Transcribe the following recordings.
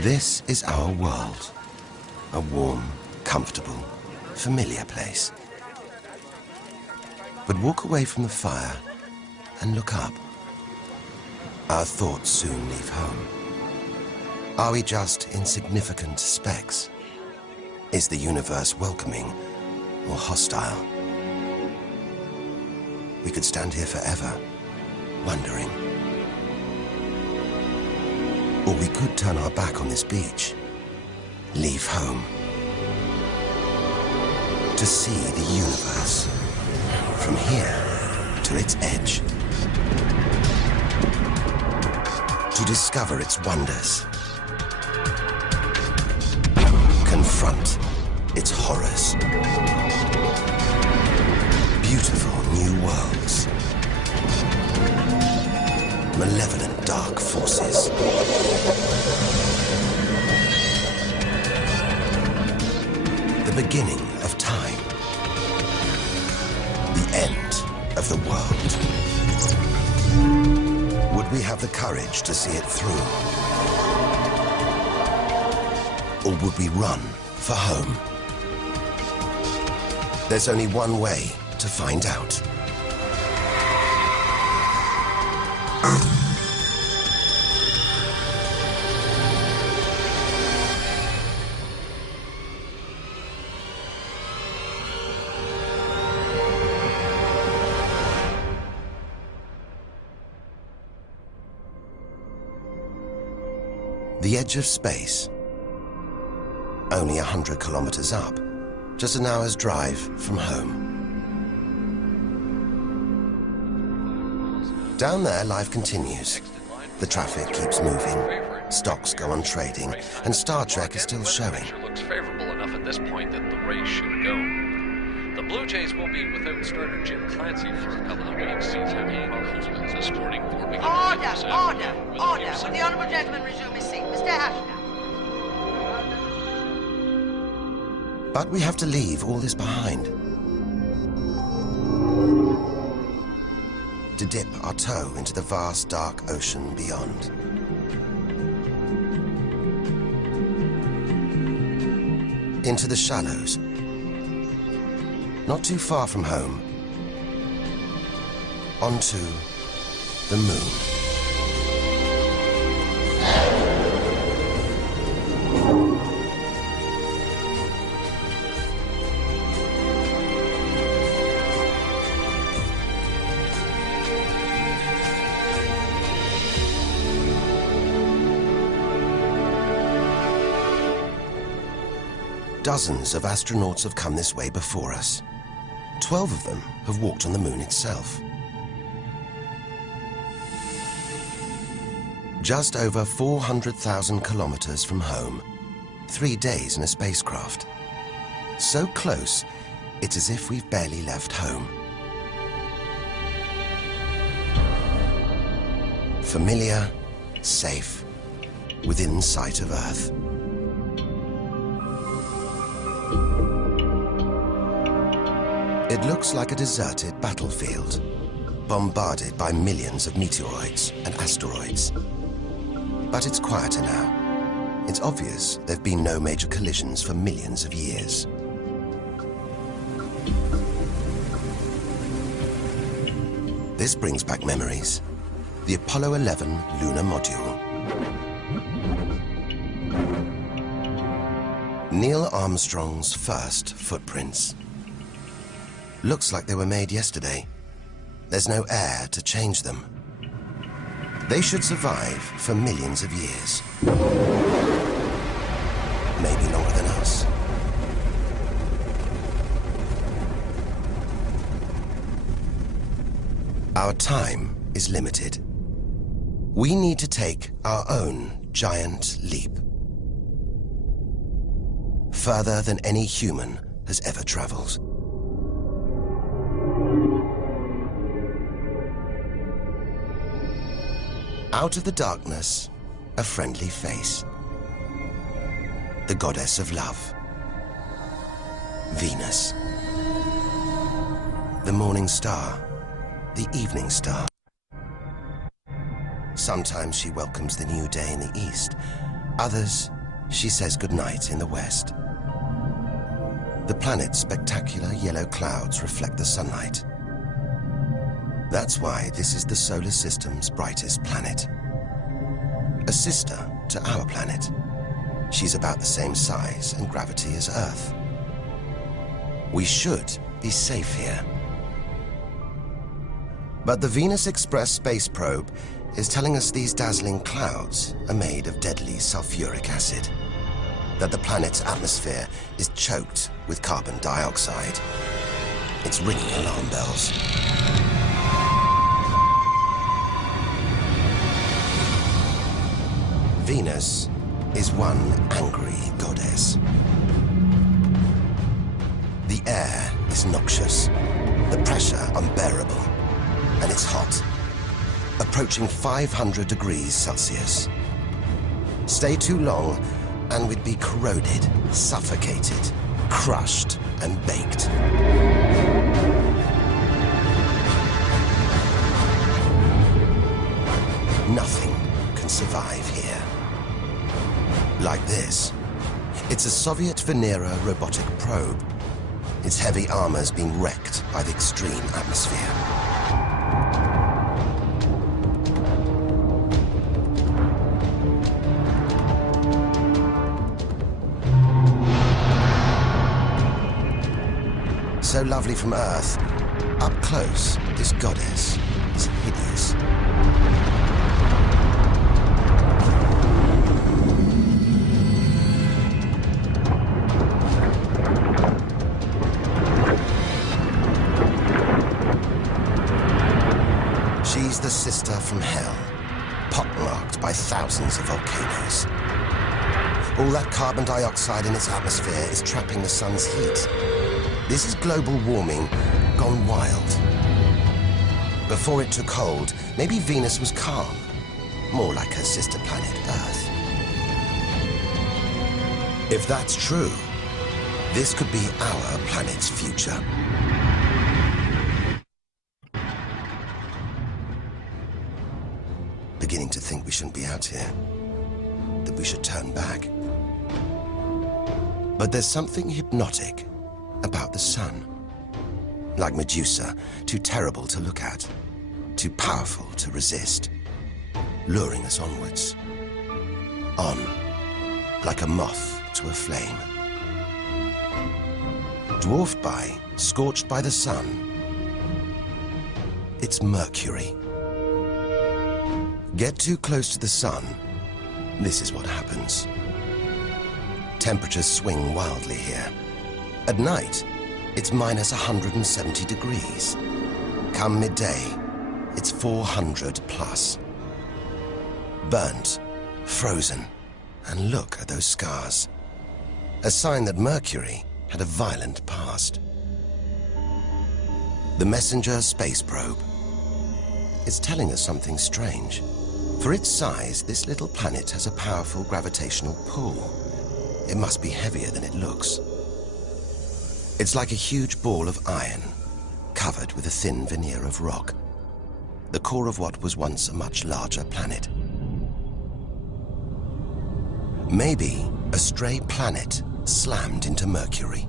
This is our world. A warm, comfortable, familiar place. But walk away from the fire and look up. Our thoughts soon leave home. Are we just insignificant specks? Is the universe welcoming or hostile? We could stand here forever, wondering. Or we could turn our back on this beach, leave home, to see the universe, from here to its edge, to discover its wonders, confront its horrors. Beautiful new worlds, malevolent dark forces. The beginning of time. The end of the world. Would we have the courage to see it through? Or would we run for home? There's only one way to find out. The edge of space. Only 100 kilometers up, just an hour's drive from home. Down there, life continues. The traffic keeps moving, stocks go on trading, and Star Trek is still showing. Looks favorable enough at this point that the race should go. The Blue Jays will be without starter Jim Clancy for a couple of weeks. This morning, Order! Would the honourable gentleman resume his seat? Mr. Ashdown. But we have to leave all this behind. To dip our toe into the vast, dark ocean beyond. Into the shallows. Not too far from home. Onto the moon. Dozens of astronauts have come this way before us. 12 of them have walked on the moon itself. Just over 400,000 kilometers from home, 3 days in a spacecraft. So close, it's as if we've barely left home. Familiar, safe, within sight of Earth. It looks like a deserted battlefield, bombarded by millions of meteoroids and asteroids. But it's quieter now. It's obvious there've been no major collisions for millions of years. This brings back memories. The Apollo 11 lunar module. Neil Armstrong's first footprints. Looks like they were made yesterday. There's no air to change them. They should survive for millions of years. Maybe longer than us. Our time is limited. We need to take our own giant leap. Further than any human has ever traveled. Out of the darkness, a friendly face. The goddess of love. Venus. The morning star. The evening star. Sometimes she welcomes the new day in the east. Others, she says goodnight in the west. The planet's spectacular yellow clouds reflect the sunlight. That's why this is the solar system's brightest planet. A sister to our planet. She's about the same size and gravity as Earth. We should be safe here. But the Venus Express space probe is telling us these dazzling clouds are made of deadly sulfuric acid, that the planet's atmosphere is choked with carbon dioxide. It's ringing alarm bells. Venus is one angry goddess. The air is noxious, the pressure unbearable, and it's hot, approaching 500 degrees Celsius. Stay too long, and we'd be corroded, suffocated, crushed, and baked. Nothing can survive here. Like this. It's a Soviet Venera robotic probe. Its heavy armor's being wrecked by the extreme atmosphere. So lovely from Earth, up close, this goddess is hideous. She's the sister from hell, pockmarked by thousands of volcanoes. All that carbon dioxide in its atmosphere is trapping the sun's heat. This is global warming gone wild. Before it took hold, maybe Venus was calm, more like her sister planet Earth. If that's true, this could be our planet's future. Beginning to think we shouldn't be out here, that we should turn back. But there's something hypnotic about the sun. Like Medusa, too terrible to look at, too powerful to resist, luring us onwards. On, like a moth to a flame. Dwarfed by, scorched by the sun, it's Mercury. Get too close to the sun, this is what happens. Temperatures swing wildly here. At night, it's minus 170 degrees. Come midday, it's 400 plus. Burnt, frozen, and look at those scars. A sign that Mercury had a violent past. The Messenger space probe is telling us something strange. For its size, this little planet has a powerful gravitational pull. It must be heavier than it looks. It's like a huge ball of iron, covered with a thin veneer of rock, the core of what was once a much larger planet. Maybe a stray planet slammed into Mercury,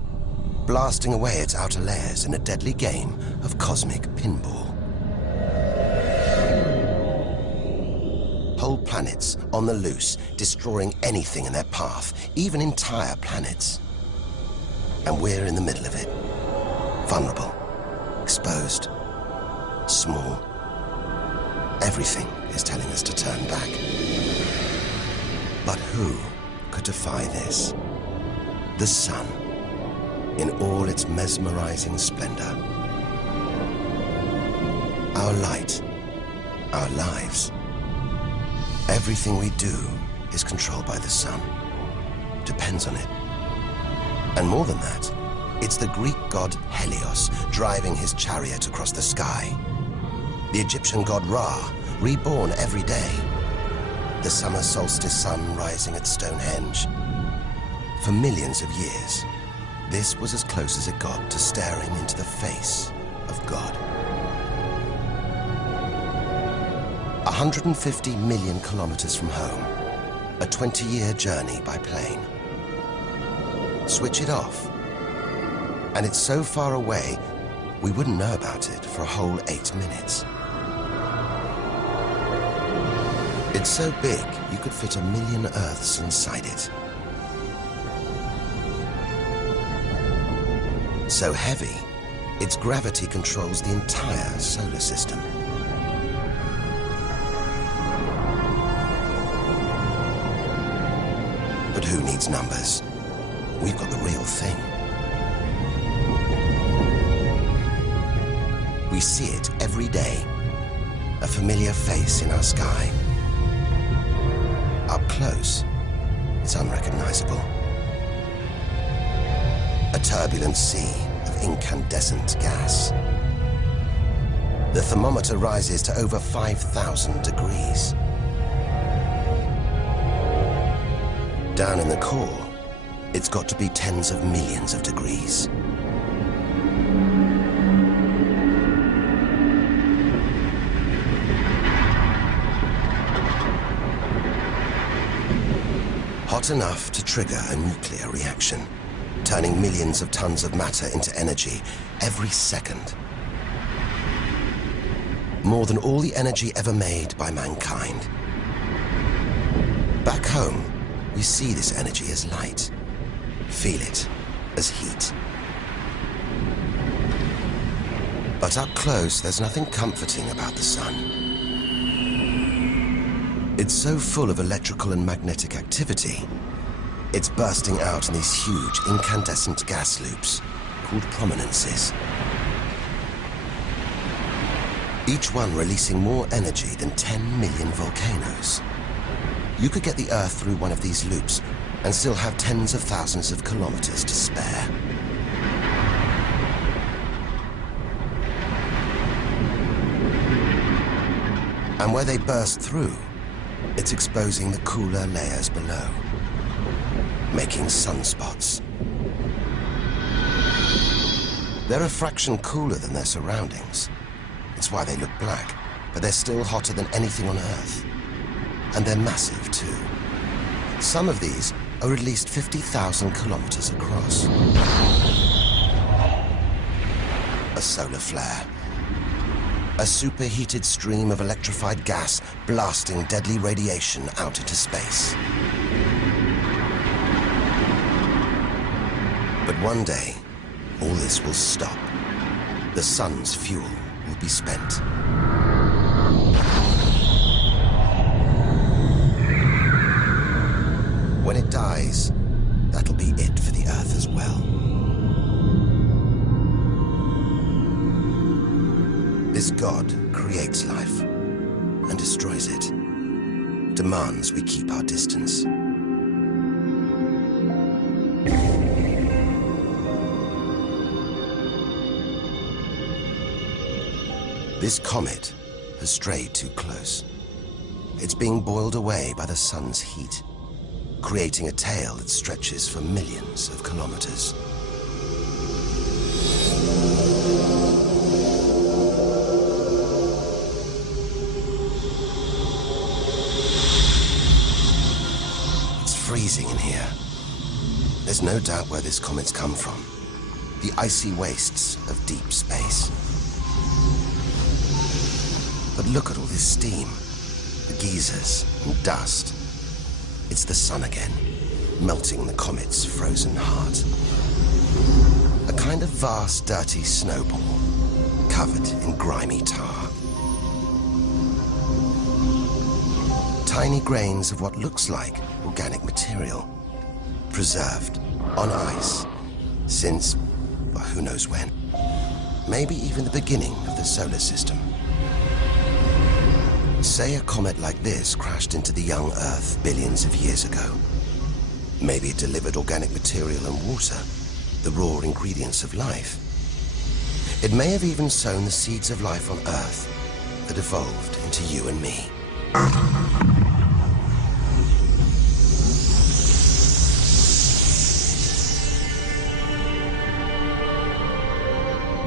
blasting away its outer layers in a deadly game of cosmic pinball. Whole planets on the loose, destroying anything in their path, even entire planets. And we're in the middle of it. Vulnerable, exposed, small. Everything is telling us to turn back. But who could defy this? The sun, in all its mesmerizing splendor. Our light, our lives. Everything we do is controlled by the sun, depends on it. And more than that, it's the Greek god Helios driving his chariot across the sky. The Egyptian god Ra, reborn every day. The summer solstice sun rising at Stonehenge. For millions of years, this was as close as it got to staring into the face of God. 150 million kilometers from home, a 20-year journey by plane. Switch it off, and it's so far away, we wouldn't know about it for a whole 8 minutes. It's so big, you could fit 1 million Earths inside it. So heavy, its gravity controls the entire solar system. But who needs numbers? We've got the real thing. We see it every day, a familiar face in our sky. Up close, it's unrecognizable. A turbulent sea of incandescent gas. The thermometer rises to over 5,000 degrees. Down in the core, it's got to be tens of millions of degrees. Hot enough to trigger a nuclear reaction, turning millions of tons of matter into energy every second. More than all the energy ever made by mankind. Back home, we see this energy as light, feel it as heat. But up close, there's nothing comforting about the sun. It's so full of electrical and magnetic activity, it's bursting out in these huge incandescent gas loops called prominences. Each one releasing more energy than 10 million volcanoes. You could get the Earth through one of these loops and still have tens of thousands of kilometers to spare. And where they burst through, it's exposing the cooler layers below, making sunspots. They're a fraction cooler than their surroundings. It's why they look black, but they're still hotter than anything on Earth. And they're massive, too. Some of these are at least 50,000 kilometers across. A solar flare. A superheated stream of electrified gas blasting deadly radiation out into space. But one day, all this will stop. The sun's fuel will be spent. When it dies, that'll be it for the Earth as well. This God creates life and destroys it, demands we keep our distance. This comet has strayed too close. It's being boiled away by the sun's heat, creating a tail that stretches for millions of kilometers. It's freezing in here. There's no doubt where this comet's come from. The icy wastes of deep space. But look at all this steam, the geysers and dust. It's the sun again, melting the comet's frozen heart. A kind of vast, dirty snowball, covered in grimy tar. Tiny grains of what looks like organic material, preserved on ice since, well, who knows when. Maybe even the beginning of the solar system. Say a comet like this crashed into the young Earth billions of years ago. Maybe it delivered organic material and water, the raw ingredients of life. It may have even sown the seeds of life on Earth that evolved into you and me.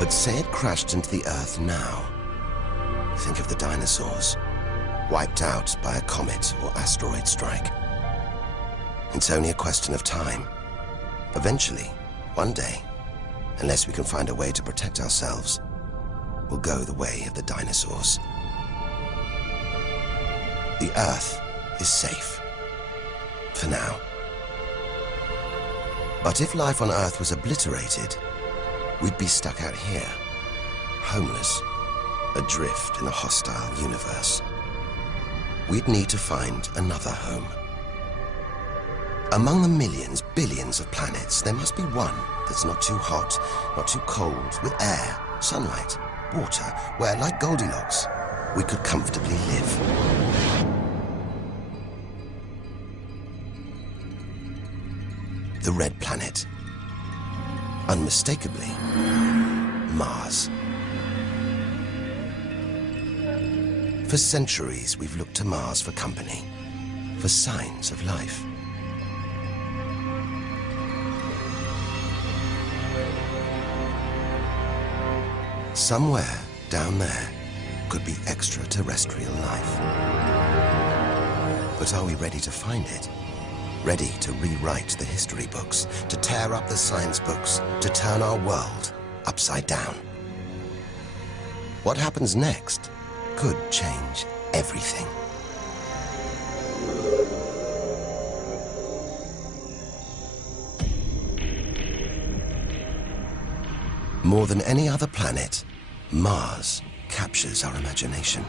But say it crashed into the Earth now. Think of the dinosaurs, wiped out by a comet or asteroid strike. It's only a question of time. Eventually, one day, unless we can find a way to protect ourselves, we'll go the way of the dinosaurs. The Earth is safe. For now. But if life on Earth was obliterated, we'd be stuck out here, homeless, adrift in a hostile universe. We'd need to find another home. Among the millions, billions of planets, there must be one that's not too hot, not too cold, with air, sunlight, water, where, like Goldilocks, we could comfortably live. The Red Planet. Unmistakably, Mars. For centuries, we've looked to Mars for company, for signs of life. Somewhere down there could be extraterrestrial life. But are we ready to find it? Ready to rewrite the history books, to tear up the science books, to turn our world upside down? What happens next could change everything. More than any other planet, Mars captures our imagination.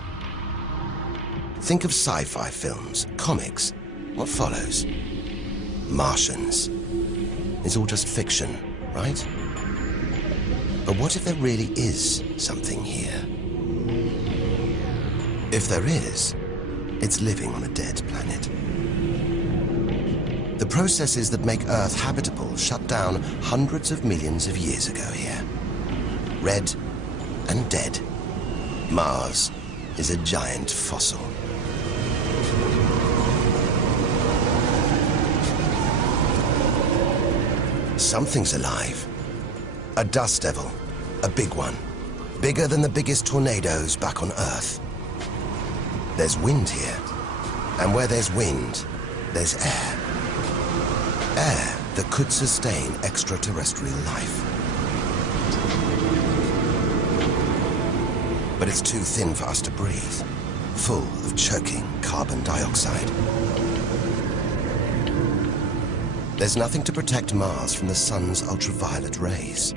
Think of sci-fi films, comics. What follows? Martians. It's all just fiction, right? But what if there really is something here? If there is, it's living on a dead planet. The processes that make Earth habitable shut down hundreds of millions of years ago here. Red and dead. Mars is a giant fossil. Something's alive. A dust devil. A big one. Bigger than the biggest tornadoes back on Earth. There's wind here. And where there's wind, there's air. Air that could sustain extraterrestrial life. But it's too thin for us to breathe. Full of choking carbon dioxide. There's nothing to protect Mars from the sun's ultraviolet rays.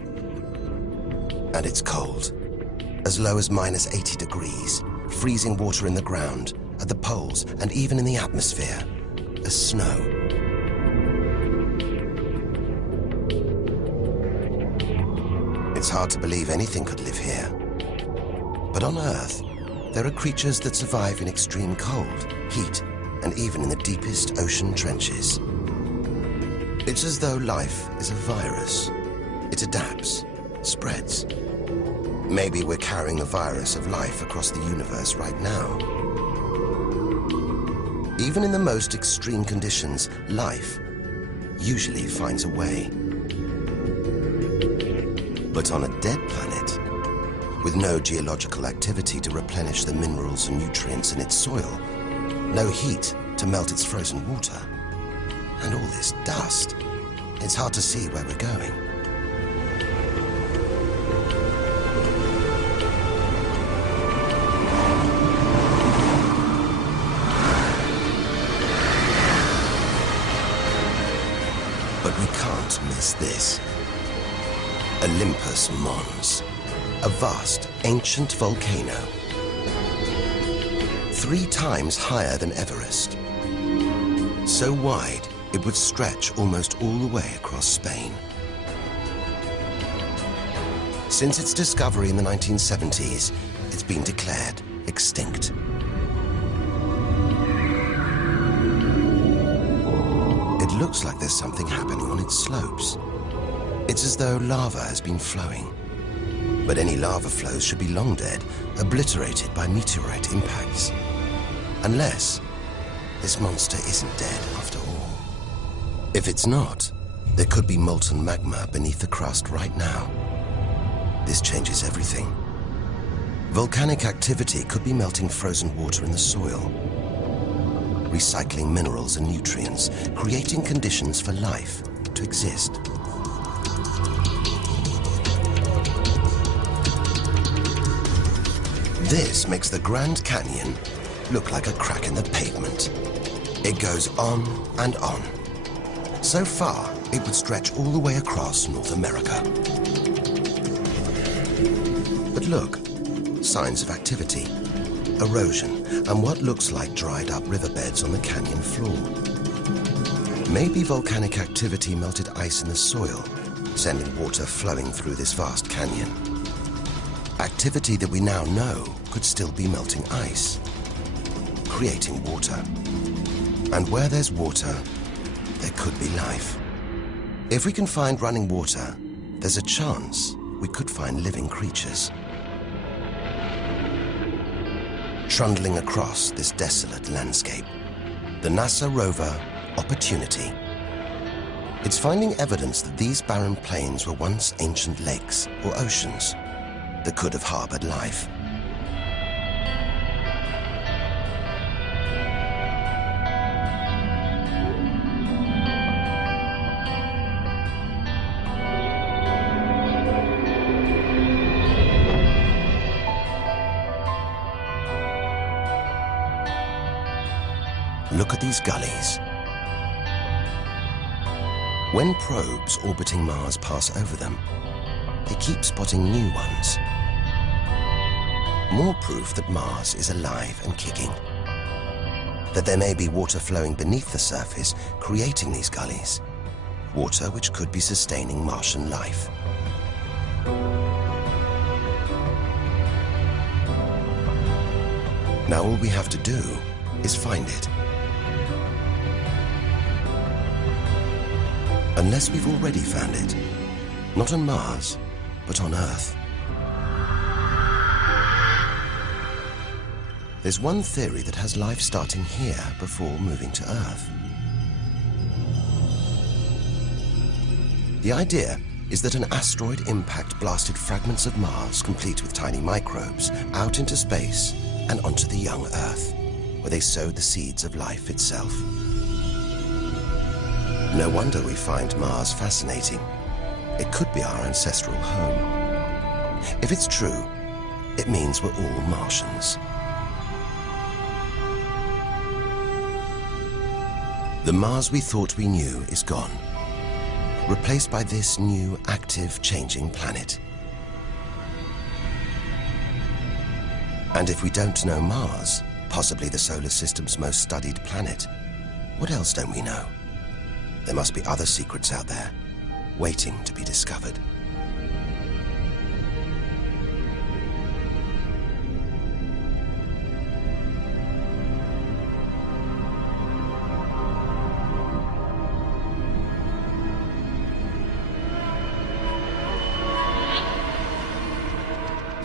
And it's cold. As low as -80 degrees, freezing water in the ground, at the poles, and even in the atmosphere, as snow. It's hard to believe anything could live here. But on Earth, there are creatures that survive in extreme cold, heat, and even in the deepest ocean trenches. It's as though life is a virus. It adapts, spreads. Maybe we're carrying the virus of life across the universe right now. Even in the most extreme conditions, life usually finds a way. But on a dead planet, with no geological activity to replenish the minerals and nutrients in its soil, no heat to melt its frozen water, and all this dust, it's hard to see where we're going. But we can't miss this. Olympus Mons, a vast, ancient volcano. 3 times higher than Everest. So wide, it would stretch almost all the way across Spain. Since its discovery in the 1970s, it's been declared extinct. It looks like there's something happening on its slopes. It's as though lava has been flowing. But any lava flows should be long dead, obliterated by meteorite impacts. Unless this monster isn't dead after all. If it's not, there could be molten magma beneath the crust right now. This changes everything. Volcanic activity could be melting frozen water in the soil, recycling minerals and nutrients, creating conditions for life to exist. This makes the Grand Canyon look like a crack in the pavement. It goes on and on. So far, it would stretch all the way across North America. But look, signs of activity, erosion, and what looks like dried up riverbeds on the canyon floor. Maybe volcanic activity melted ice in the soil, sending water flowing through this vast canyon. Activity that we now know could still be melting ice, creating water. And where there's water, there could be life. If we can find running water, there's a chance we could find living creatures. Trundling across this desolate landscape, the NASA rover Opportunity. It's finding evidence that these barren plains were once ancient lakes or oceans that could have harbored life. Look at these gullies. When probes orbiting Mars pass over them, they keep spotting new ones. More proof that Mars is alive and kicking. That there may be water flowing beneath the surface, creating these gullies. Water which could be sustaining Martian life. Now all we have to do is find it. Unless we've already found it. Not on Mars, but on Earth. There's one theory that has life starting here before moving to Earth. The idea is that an asteroid impact blasted fragments of Mars, complete with tiny microbes, out into space and onto the young Earth, where they sowed the seeds of life itself. No wonder we find Mars fascinating. It could be our ancestral home. If it's true, it means we're all Martians. The Mars we thought we knew is gone, replaced by this new, active, changing planet. And if we don't know Mars, possibly the solar system's most studied planet, what else don't we know? There must be other secrets out there, waiting to be discovered.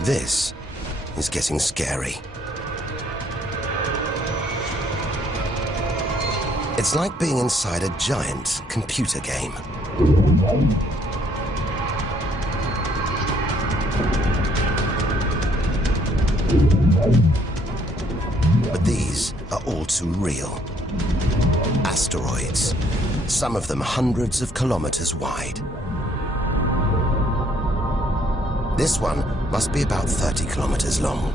This is getting scary. It's like being inside a giant computer game. But these are all too real. Asteroids, some of them hundreds of kilometers wide. This one must be about 30 kilometers long.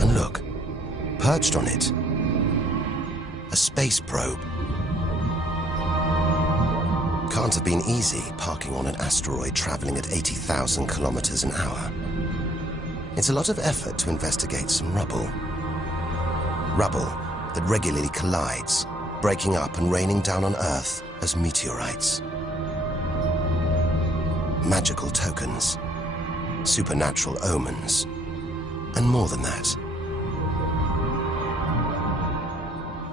And look, perched on it, a space probe. Can't have been easy parking on an asteroid traveling at 80,000 kilometers an hour. It's a lot of effort to investigate some rubble. Rubble that regularly collides, breaking up and raining down on Earth as meteorites. Magical tokens, supernatural omens, and more than that.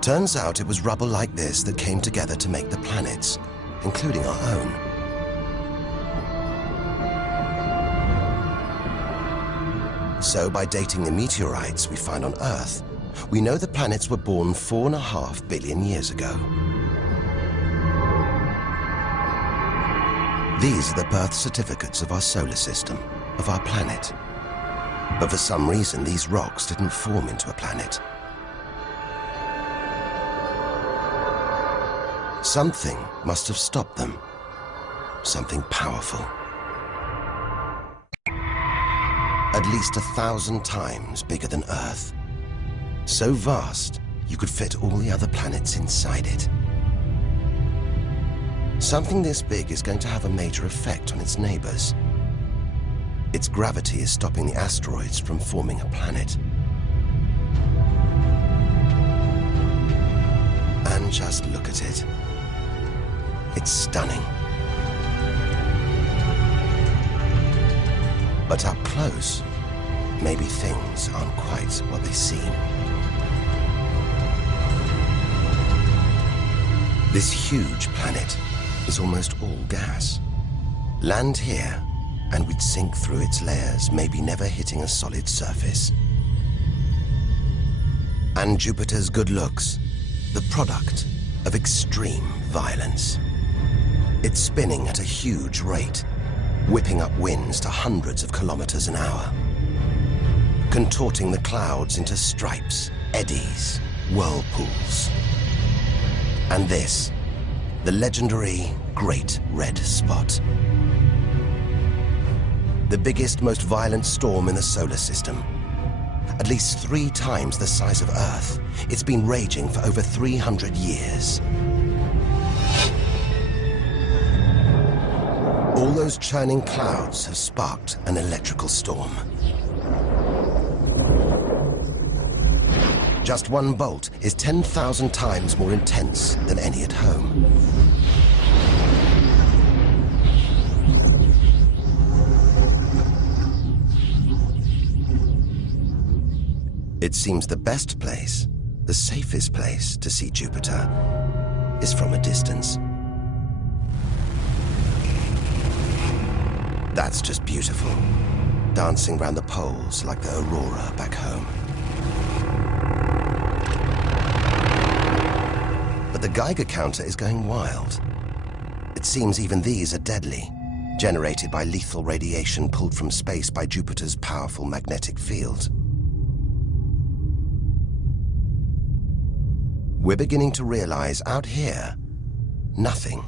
Turns out it was rubble like this that came together to make the planets, including our own. So by dating the meteorites we find on Earth, we know the planets were born 4.5 billion years ago. These are the birth certificates of our solar system, of our planet. But for some reason, these rocks didn't form into a planet. Something must have stopped them. Something powerful. At least 1,000 times bigger than Earth. So vast, you could fit all the other planets inside it. Something this big is going to have a major effect on its neighbors. Its gravity is stopping the asteroids from forming a planet. And just look at it. It's stunning. But up close, maybe things aren't quite what they seem. This huge planet is almost all gas. Land here, and we'd sink through its layers, maybe never hitting a solid surface. And Jupiter's good looks, the product of extreme violence. It's spinning at a huge rate, whipping up winds to hundreds of kilometers an hour, contorting the clouds into stripes, eddies, whirlpools. And this, the legendary Great Red Spot. The biggest, most violent storm in the solar system. At least 3 times the size of Earth. It's been raging for over 300 years. All those churning clouds have sparked an electrical storm. Just one bolt is 10,000 times more intense than any at home. It seems the best place, the safest place to see Jupiter is from a distance. That's just beautiful, dancing round the poles like the aurora back home. But the Geiger counter is going wild. It seems even these are deadly, generated by lethal radiation pulled from space by Jupiter's powerful magnetic field. We're beginning to realize out here, nothing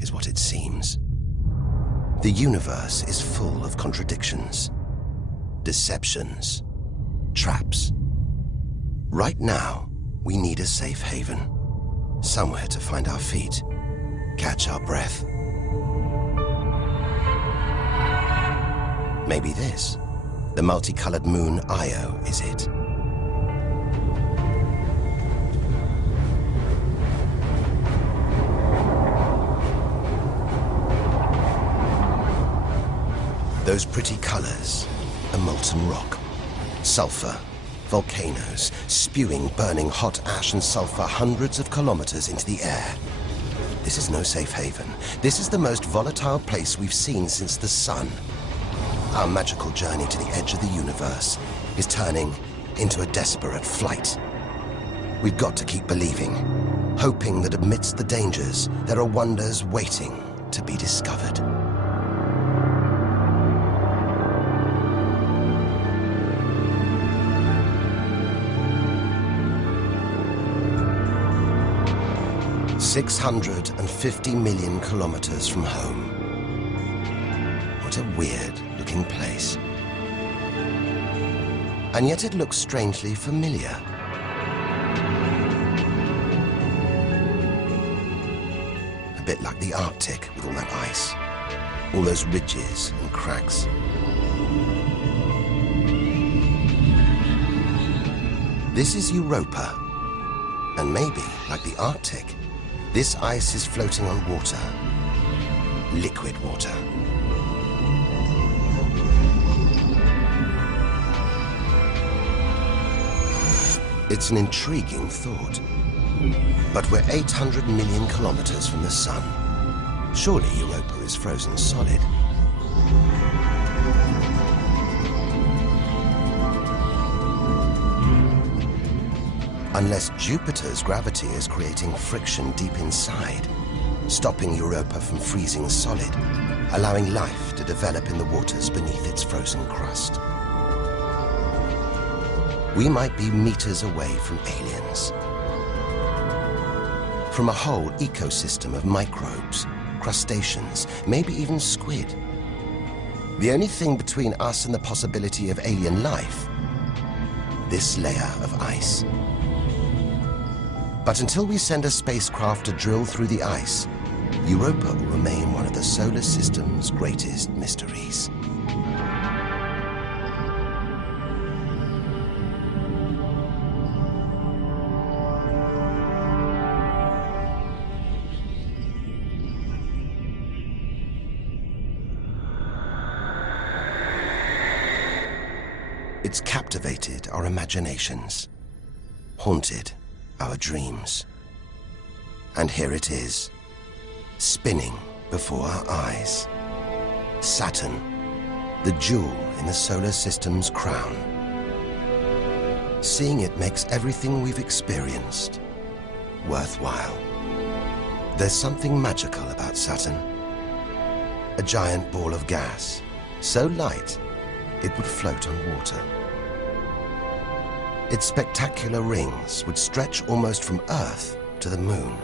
is what it seems. The universe is full of contradictions, deceptions, traps. Right now, we need a safe haven, somewhere to find our feet, catch our breath. Maybe this, the multicolored moon Io, is it? Those pretty colors, a molten rock, sulfur, volcanoes, spewing burning hot ash and sulfur hundreds of kilometers into the air. This is no safe haven. This is the most volatile place we've seen since the sun. Our magical journey to the edge of the universe is turning into a desperate flight. We've got to keep believing, hoping that amidst the dangers, there are wonders waiting to be discovered. $650 million kilometers from home. What a weird-looking place. And yet it looks strangely familiar. A bit like the Arctic with all that ice, all those ridges and cracks. This is Europa, and maybe, like the Arctic, this ice is floating on water, liquid water. It's an intriguing thought. But we're 800 million kilometers from the sun. Surely Europa is frozen solid. Unless Jupiter's gravity is creating friction deep inside, stopping Europa from freezing solid, allowing life to develop in the waters beneath its frozen crust. We might be meters away from aliens. from a whole ecosystem of microbes, crustaceans, maybe even squid. The only thing between us and the possibility of alien life, this layer of ice. But until we send a spacecraft to drill through the ice, Europa will remain one of the solar system's greatest mysteries. It's captivated our imaginations, haunted our dreams. And here it is, spinning before our eyes. Saturn, the jewel in the solar system's crown. Seeing it makes everything we've experienced worthwhile. There's something magical about Saturn. A giant ball of gas, so light it would float on water. Its spectacular rings would stretch almost from Earth to the Moon,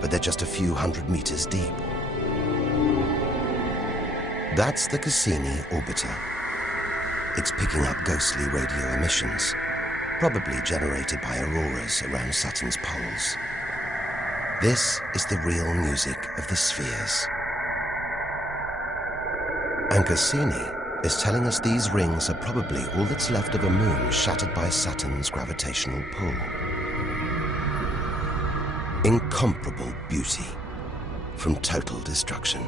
but they're just a few hundred meters deep. That's the Cassini orbiter. It's picking up ghostly radio emissions, probably generated by auroras around Saturn's poles. This is the real music of the spheres. And Cassini is telling us these rings are probably all that's left of a moon shattered by Saturn's gravitational pull. Incomparable beauty from total destruction.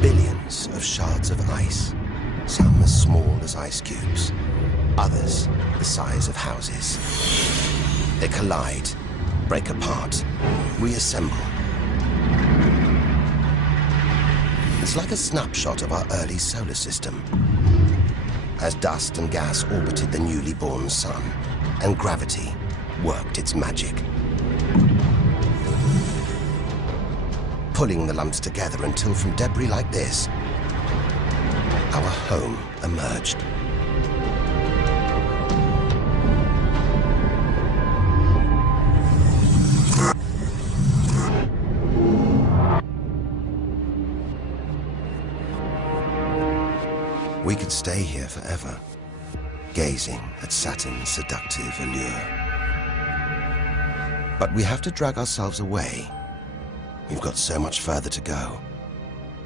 Billions of shards of ice, some as small as ice cubes, others the size of houses. They collide, break apart, reassemble. It's like a snapshot of our early solar system, as dust and gas orbited the newly born sun, and gravity worked its magic, pulling the lumps together until from debris like this, our home emerged. We could stay here forever, gazing at Saturn's seductive allure. But we have to drag ourselves away. We've got so much further to go,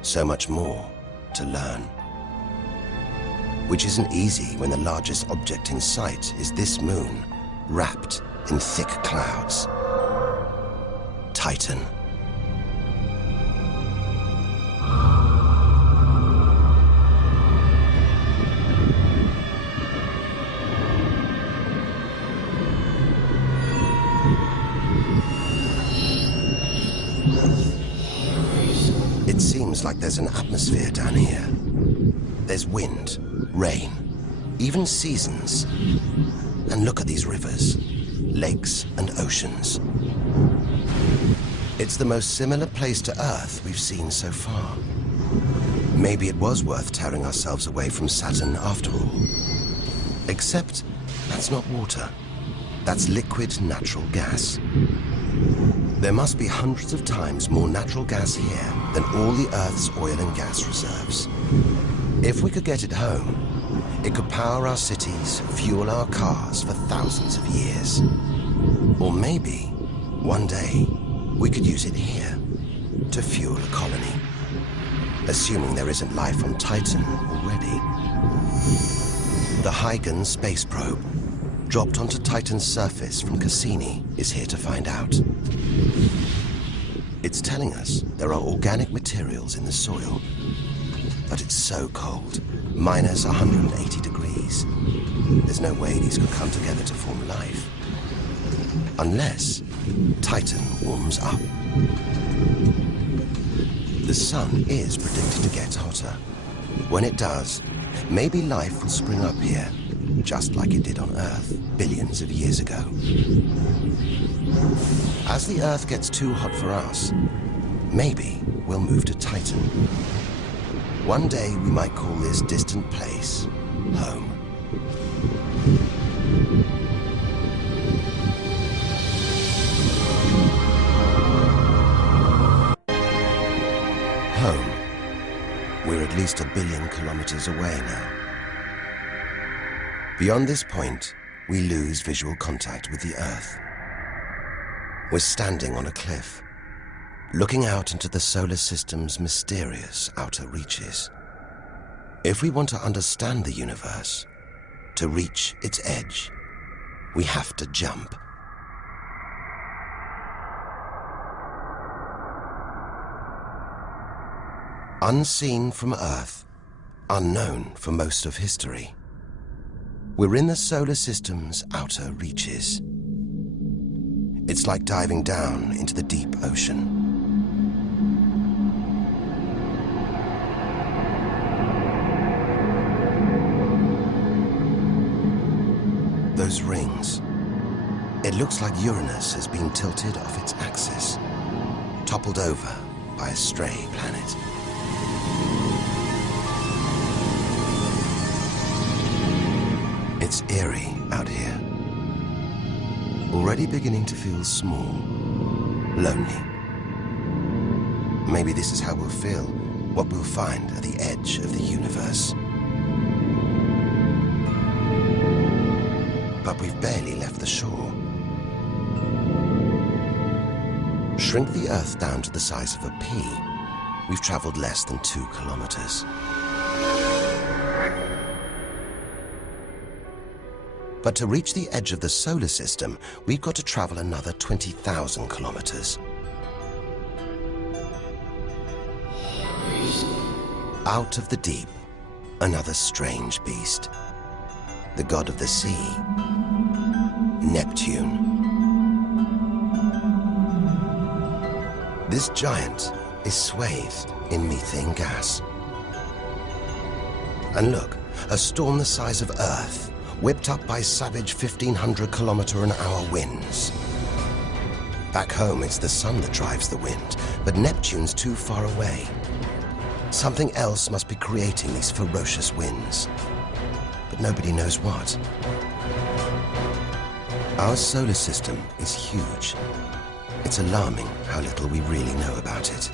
so much more to learn. Which isn't easy when the largest object in sight is this moon, wrapped in thick clouds. Titan. It seems like there's an atmosphere down here. There's wind, rain, even seasons. And look at these rivers, lakes and oceans. It's the most similar place to Earth we've seen so far. Maybe it was worth tearing ourselves away from Saturn after all. Except that's not water. That's liquid natural gas. There must be hundreds of times more natural gas here than all the Earth's oil and gas reserves. If we could get it home, it could power our cities, fuel our cars for thousands of years. Or maybe, one day, we could use it here to fuel a colony. Assuming there isn't life on Titan already. The Huygens space probe, dropped onto Titan's surface from Cassini, is here to find out. It's telling us there are organic materials in the soil, but it's so cold, minus 180 degrees. There's no way these could come together to form life. Unless Titan warms up. The sun is predicted to get hotter. When it does, maybe life will spring up here, just like it did on Earth billions of years ago. As the Earth gets too hot for us, maybe we'll move to Titan. One day we might call this distant place home. Home. We're at least 1 billion kilometers away now. Beyond this point, we lose visual contact with the Earth. We're standing on a cliff, looking out into the solar system's mysterious outer reaches. If we want to understand the universe, to reach its edge, we have to jump. Unseen from Earth, unknown for most of history, we're in the solar system's outer reaches. It's like diving down into the deep ocean. Those rings. It looks like Uranus has been tilted off its axis, toppled over by a stray planet. It's eerie out here. Already beginning to feel small, lonely. Maybe this is how we'll feel, what we'll find at the edge of the universe. But we've barely left the shore. Shrink the Earth down to the size of a pea. We've traveled less than 2 kilometers. But to reach the edge of the solar system, we've got to travel another 20,000 kilometers. Out of the deep, another strange beast. The god of the sea, Neptune. This giant is swathed in methane gas. And look, a storm the size of Earth, whipped up by savage 1,500-kilometer-an-hour winds. Back home, it's the sun that drives the wind, but Neptune's too far away. Something else must be creating these ferocious winds, but nobody knows what. Our solar system is huge. It's alarming how little we really know about it.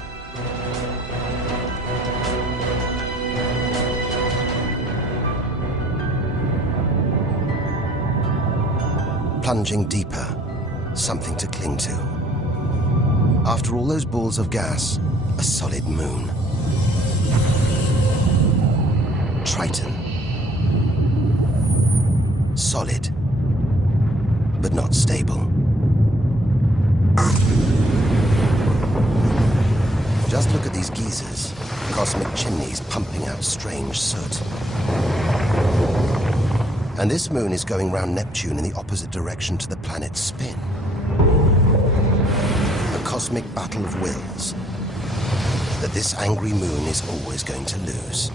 Plunging deeper, something to cling to. After all those balls of gas, a solid moon. Triton. Solid, but not stable. Just look at these geysers, cosmic chimneys pumping out strange soot. And this moon is going round Neptune in the opposite direction to the planet's spin. A cosmic battle of wills that this angry moon is always going to lose.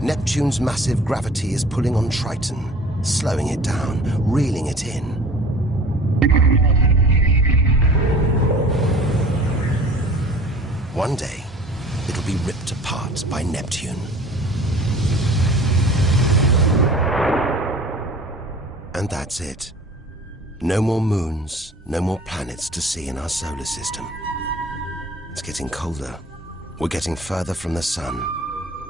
Neptune's massive gravity is pulling on Triton, slowing it down, reeling it in. One day, it'll be ripped apart by Neptune. And that's it. No more moons, no more planets to see in our solar system. It's getting colder. We're getting further from the sun,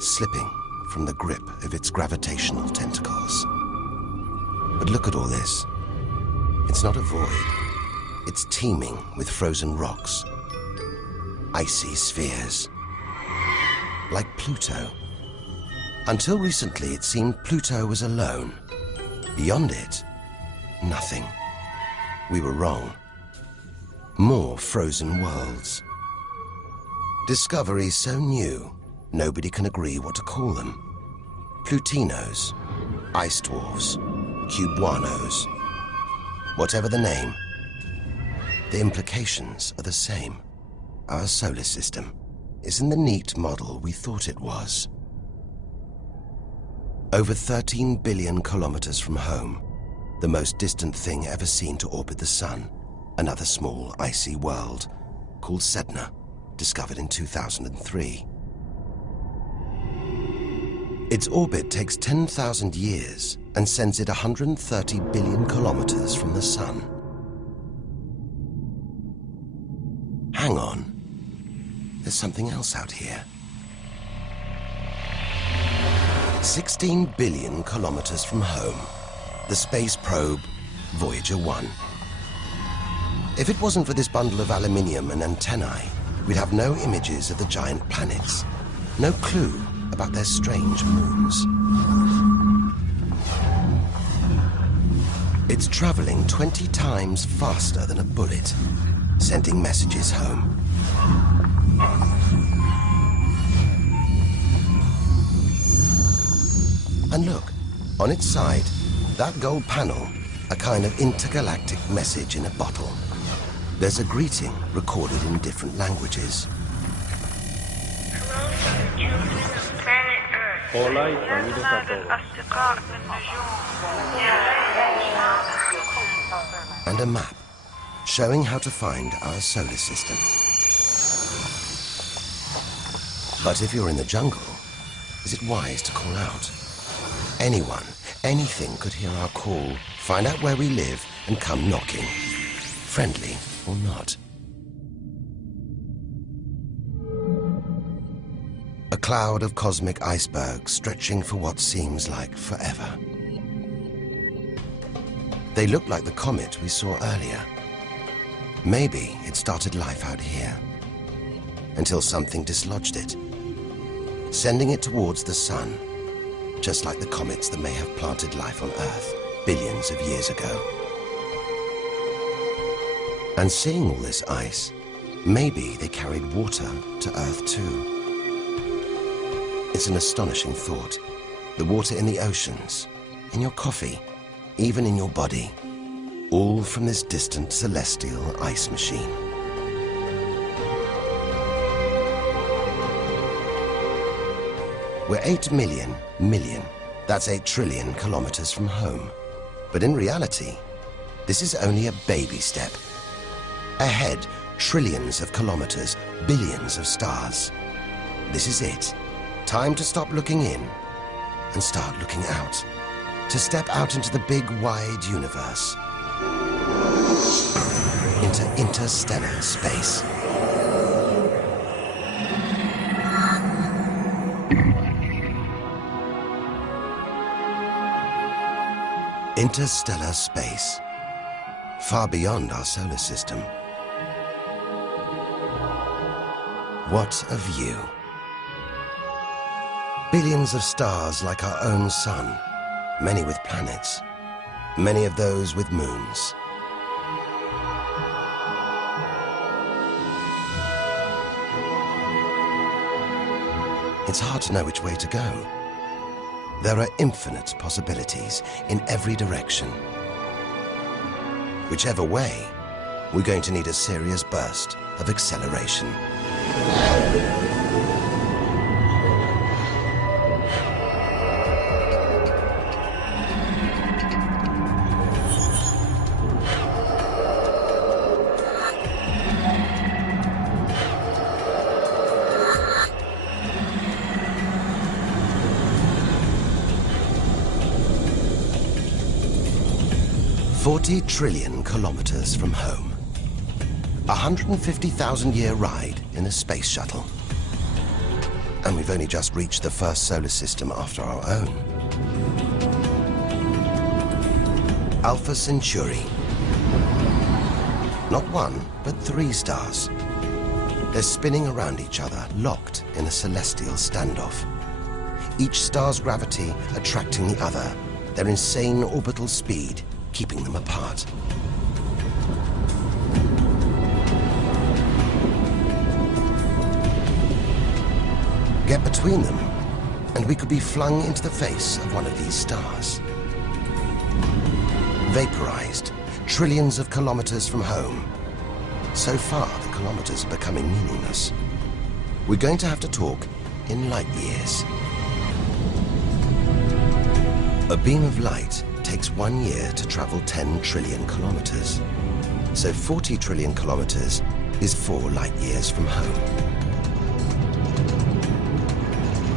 slipping from the grip of its gravitational tentacles. But look at all this. It's not a void. It's teeming with frozen rocks, icy spheres, like Pluto. Until recently, it seemed Pluto was alone. Beyond it, nothing. We were wrong. More frozen worlds. Discoveries so new, nobody can agree what to call them. Plutinos, ice dwarfs, cubanos. Whatever the name, the implications are the same. Our solar system isn't the neat model we thought it was. Over 13 billion kilometers from home, the most distant thing ever seen to orbit the sun, another small, icy world called Sedna. discovered in 2003. Its orbit takes 10,000 years and sends it 130 billion kilometers from the Sun. Hang on. There's something else out here. 16 billion kilometers from home, the space probe Voyager 1. If it wasn't for this bundle of aluminium and antennae, we'd have no images of the giant planets, no clue about their strange moons. It's traveling 20 times faster than a bullet, sending messages home. And look, on its side, that gold panel, a kind of intergalactic message in a bottle. There's a greeting recorded in different languages. Hola y bienvenidos a todos. And a map showing how to find our solar system. But if you're in the jungle, is it wise to call out? Anyone, anything could hear our call, find out where we live, and come knocking, friendly or not. A cloud of cosmic icebergs stretching for what seems like forever. They look like the comet we saw earlier. Maybe it started life out here, until something dislodged it, sending it towards the sun, just like the comets that may have planted life on Earth billions of years ago. And seeing all this ice, maybe they carried water to Earth too. It's an astonishing thought. The water in the oceans, in your coffee, even in your body, all from this distant celestial ice machine. We're 8 million, that's 8 trillion kilometers from home. But in reality, this is only a baby step. Ahead, trillions of kilometers, billions of stars. This is it. Time to stop looking in and start looking out. To step out into the big, wide universe. Into interstellar space. Interstellar space. Far beyond our solar system. What a view. Billions of stars like our own sun, many with planets, many of those with moons. It's hard to know which way to go. There are infinite possibilities in every direction. Whichever way, we're going to need a serious burst of acceleration. $40 trillion kilometers from home. 150,000-year ride in a space shuttle. And we've only just reached the first solar system after our own. Alpha Centauri. Not one, but 3 stars. They're spinning around each other, locked in a celestial standoff. Each star's gravity attracting the other, their insane orbital speed keeping them apart. Get between them, and we could be flung into the face of one of these stars. Vaporized, trillions of kilometers from home. So far, the kilometers are becoming meaningless. We're going to have to talk in light years. A beam of light takes 1 year to travel 10 trillion kilometers. So 40 trillion kilometers is 4 light years from home.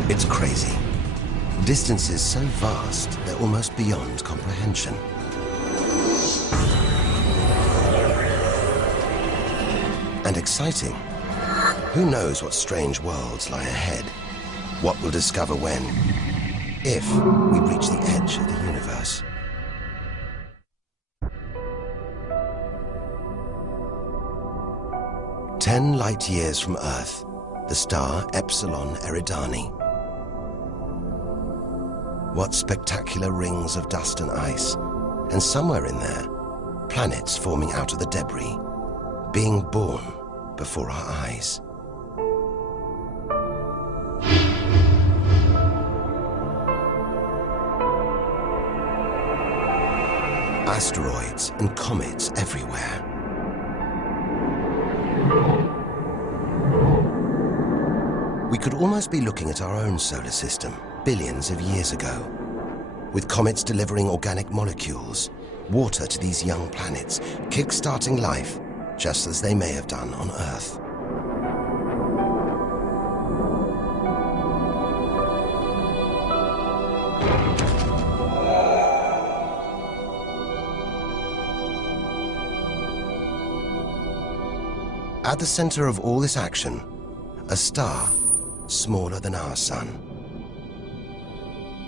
It's crazy. Distances so vast, they're almost beyond comprehension. And exciting. Who knows what strange worlds lie ahead? What we'll discover when, if we reach the edge of the universe. "10 light years from Earth, the star Epsilon Eridani. What spectacular rings of dust and ice, and somewhere in there, planets forming out of the debris, being born before our eyes. Asteroids and comets everywhere. We could almost be looking at our own solar system, billions of years ago, with comets delivering organic molecules, water to these young planets, kick-starting life, just as they may have done on Earth. At the center of all this action, a star smaller than our sun.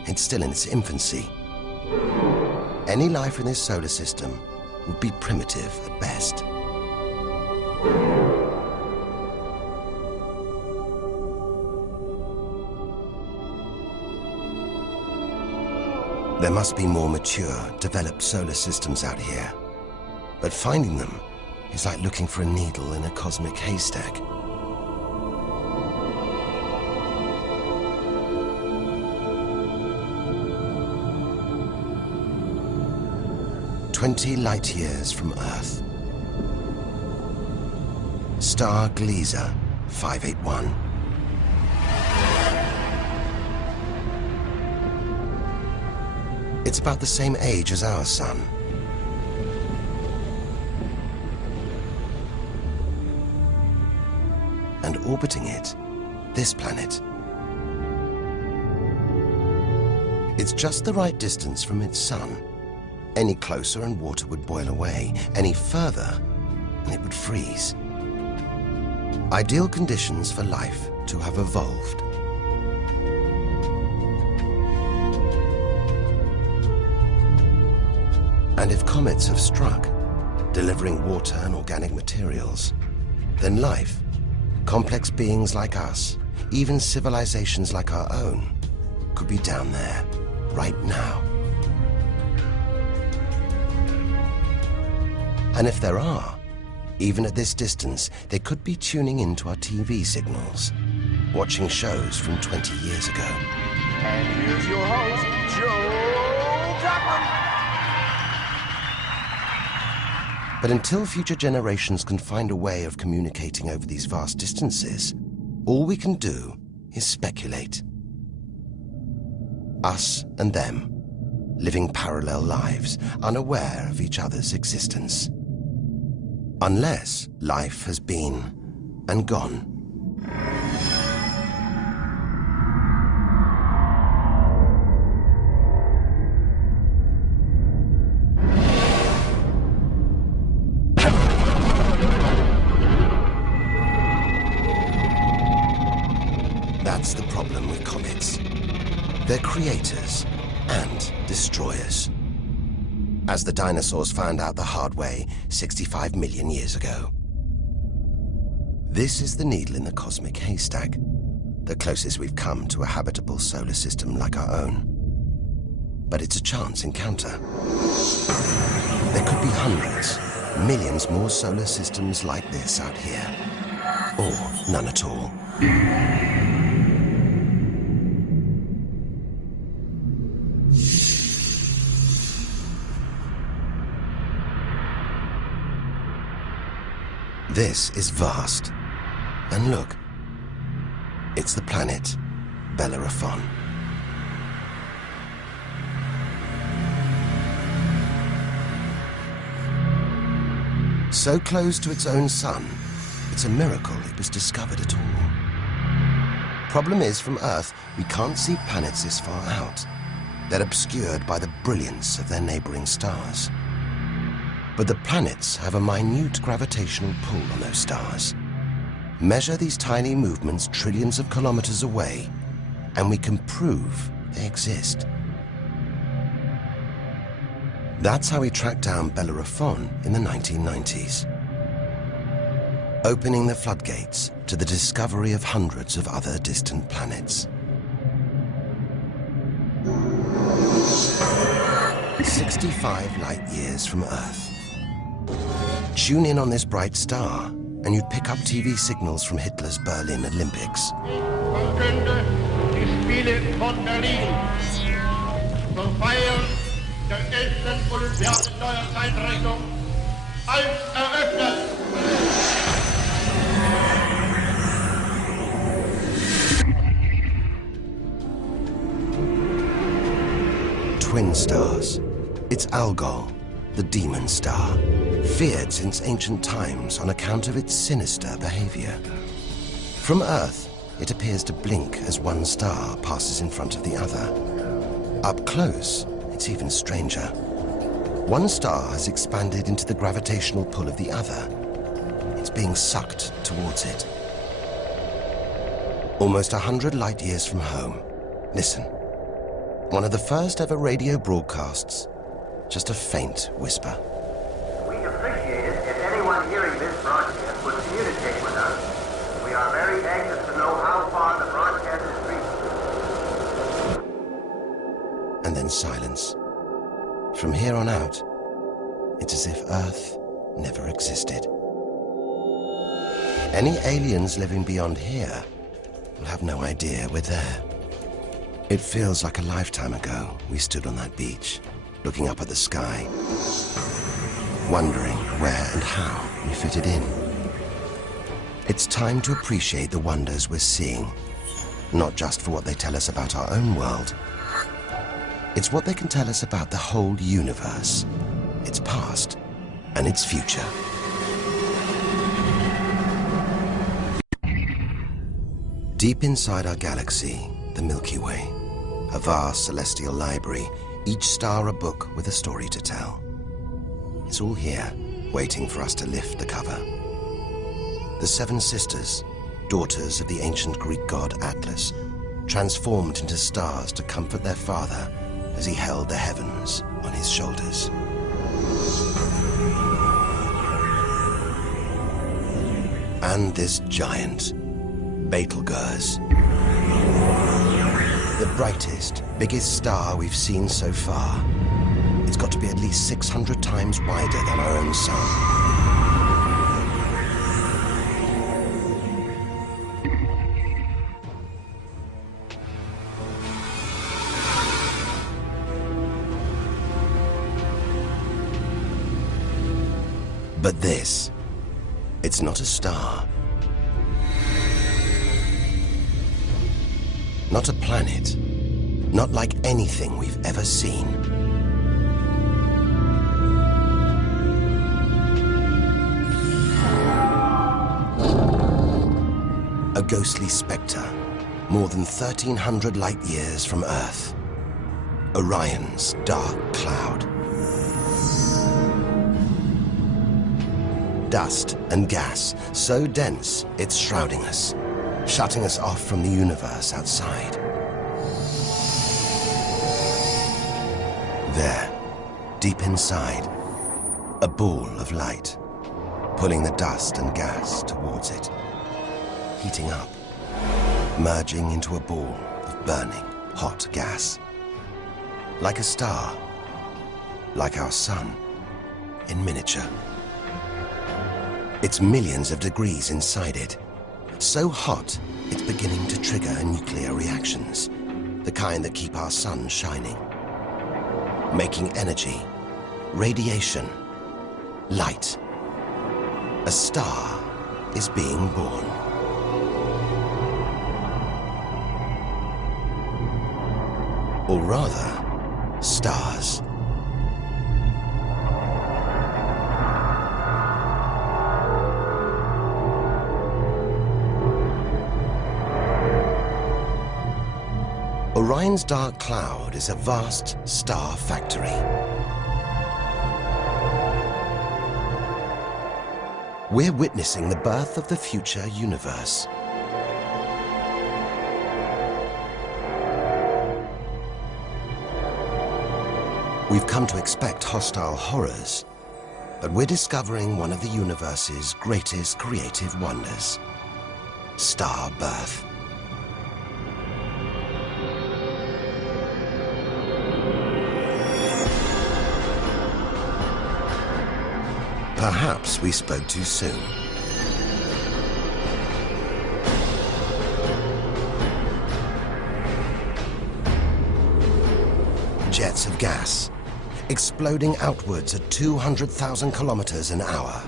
It's still in its infancy. Any life in this solar system would be primitive at best. There must be more mature, developed solar systems out here, but finding them is like looking for a needle in a cosmic haystack. "20 light years from Earth. Star Gliese 581. It's about the same age as our sun. And orbiting it, this planet. It's just the right distance from its sun. Any closer and water would boil away. Any further and it would freeze. Ideal conditions for life to have evolved. And if comets have struck, delivering water and organic materials, then life, complex beings like us, even civilizations like our own, could be down there, right now. And if there are, even at this distance, they could be tuning into our TV signals, watching shows from 20 years ago. And here's your host, Joe Cochran. But until future generations can find a way of communicating over these vast distances, all we can do is speculate. Us and them, living parallel lives, unaware of each other's existence. Unless life has been and gone. That's the problem with comets. They're creators and destroyers. As the dinosaurs found out the hard way 65 million years ago. This is the needle in the cosmic haystack, the closest we've come to a habitable solar system like our own. But it's a chance encounter. There could be hundreds, millions more solar systems like this out here. Or none at all. This is vast. And look, it's the planet Bellerophon. So close to its own sun, it's a miracle it was discovered at all. Problem is, from Earth, we can't see planets this far out. They're obscured by the brilliance of their neighboring stars. But the planets have a minute gravitational pull on those stars. Measure these tiny movements trillions of kilometers away, and we can prove they exist. That's how we tracked down Bellerophon in the 1990s, opening the floodgates to the discovery of hundreds of other distant planets. 65 light years from Earth. Tune in on this bright star, and you'd pick up TV signals from Hitler's Berlin Olympics. Verkünde die Spiele von Berlin zur Feier der 11. Olympiade neuer Zeitrechnung als eröffnet. Twin stars. It's Algol, the demon star, feared since ancient times on account of its sinister behavior. From Earth, it appears to blink as one star passes in front of the other. Up close, it's even stranger. One star has expanded into the gravitational pull of the other. It's being sucked towards it. Almost 100 light years from home. Listen. One of the first ever radio broadcasts. Just a faint whisper. We'd appreciate it if anyone hearing this broadcast would communicate with us. We are very anxious to know how far the broadcast is reaching. And then silence. From here on out, it's as if Earth never existed. Any aliens living beyond here will have no idea we're there. It feels like a lifetime ago we stood on that beach, looking up at the sky, wondering where and how we fitted in. It's time to appreciate the wonders we're seeing, not just for what they tell us about our own world. It's what they can tell us about the whole universe, its past and its future. Deep inside our galaxy, the Milky Way, a vast celestial library, each star a book with a story to tell. It's all here, waiting for us to lift the cover. The Seven Sisters, daughters of the ancient Greek god Atlas, transformed into stars to comfort their father as he held the heavens on his shoulders. And this giant, Betelgeuse. The brightest, biggest star we've seen so far. It's got to be at least 600 times wider than our own sun. But this, it's not a star. Not a planet. Not like anything we've ever seen. A ghostly spectre, more than 1,300 light years from Earth. Orion's dark cloud. Dust and gas, so dense it's shrouding us, shutting us off from the universe outside. There, deep inside, a ball of light, pulling the dust and gas towards it, heating up, merging into a ball of burning, hot gas. Like a star, like our sun, in miniature. It's millions of degrees inside it. So hot, it's beginning to trigger nuclear reactions, the kind that keep our sun shining. Making energy, radiation, light. A star is being born. Or rather, stars. Orion's dark cloud is a vast star factory. We're witnessing the birth of the future universe. We've come to expect hostile horrors, but we're discovering one of the universe's greatest creative wonders: star birth. Perhaps we spoke too soon. Jets of gas, exploding outwards at 200,000 kilometers an hour,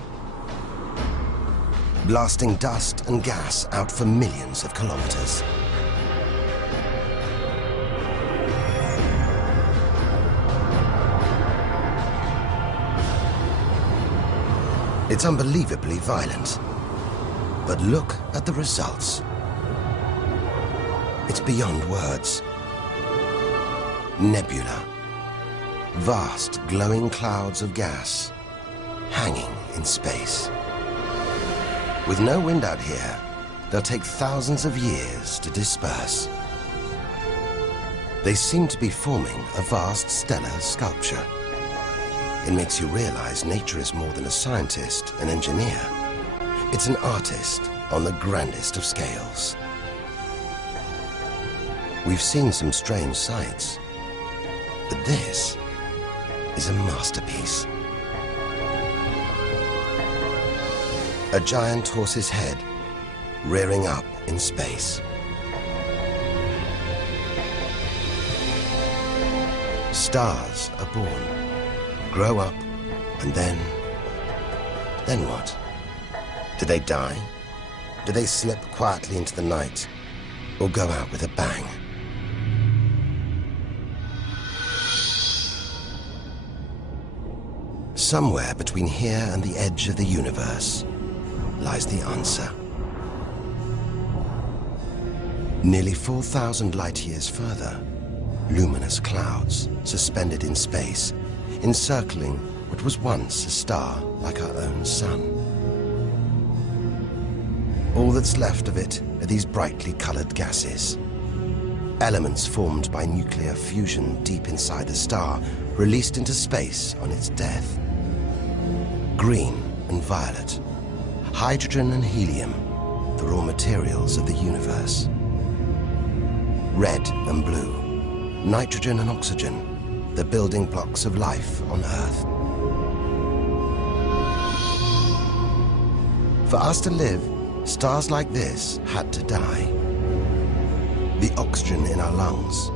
blasting dust and gas out for millions of kilometers. It's unbelievably violent, but look at the results. It's beyond words. Nebula. Vast glowing clouds of gas hanging in space. With no wind out here, they'll take thousands of years to disperse. They seem to be forming a vast stellar sculpture. It makes you realize nature is more than a scientist, an engineer. It's an artist on the grandest of scales. We've seen some strange sights, but this is a masterpiece. A giant horse's head rearing up in space. Stars are born, grow up, and then what? Do they die? Do they slip quietly into the night, or go out with a bang? Somewhere between here and the edge of the universe lies the answer. Nearly 4,000 light-years further, luminous clouds suspended in space, encircling what was once a star like our own sun. All that's left of it are these brightly colored gases. Elements formed by nuclear fusion deep inside the star, released into space on its death. Green and violet, hydrogen and helium, the raw materials of the universe. Red and blue, nitrogen and oxygen, the building blocks of life on Earth. For us to live, stars like this had to die. The oxygen in our lungs,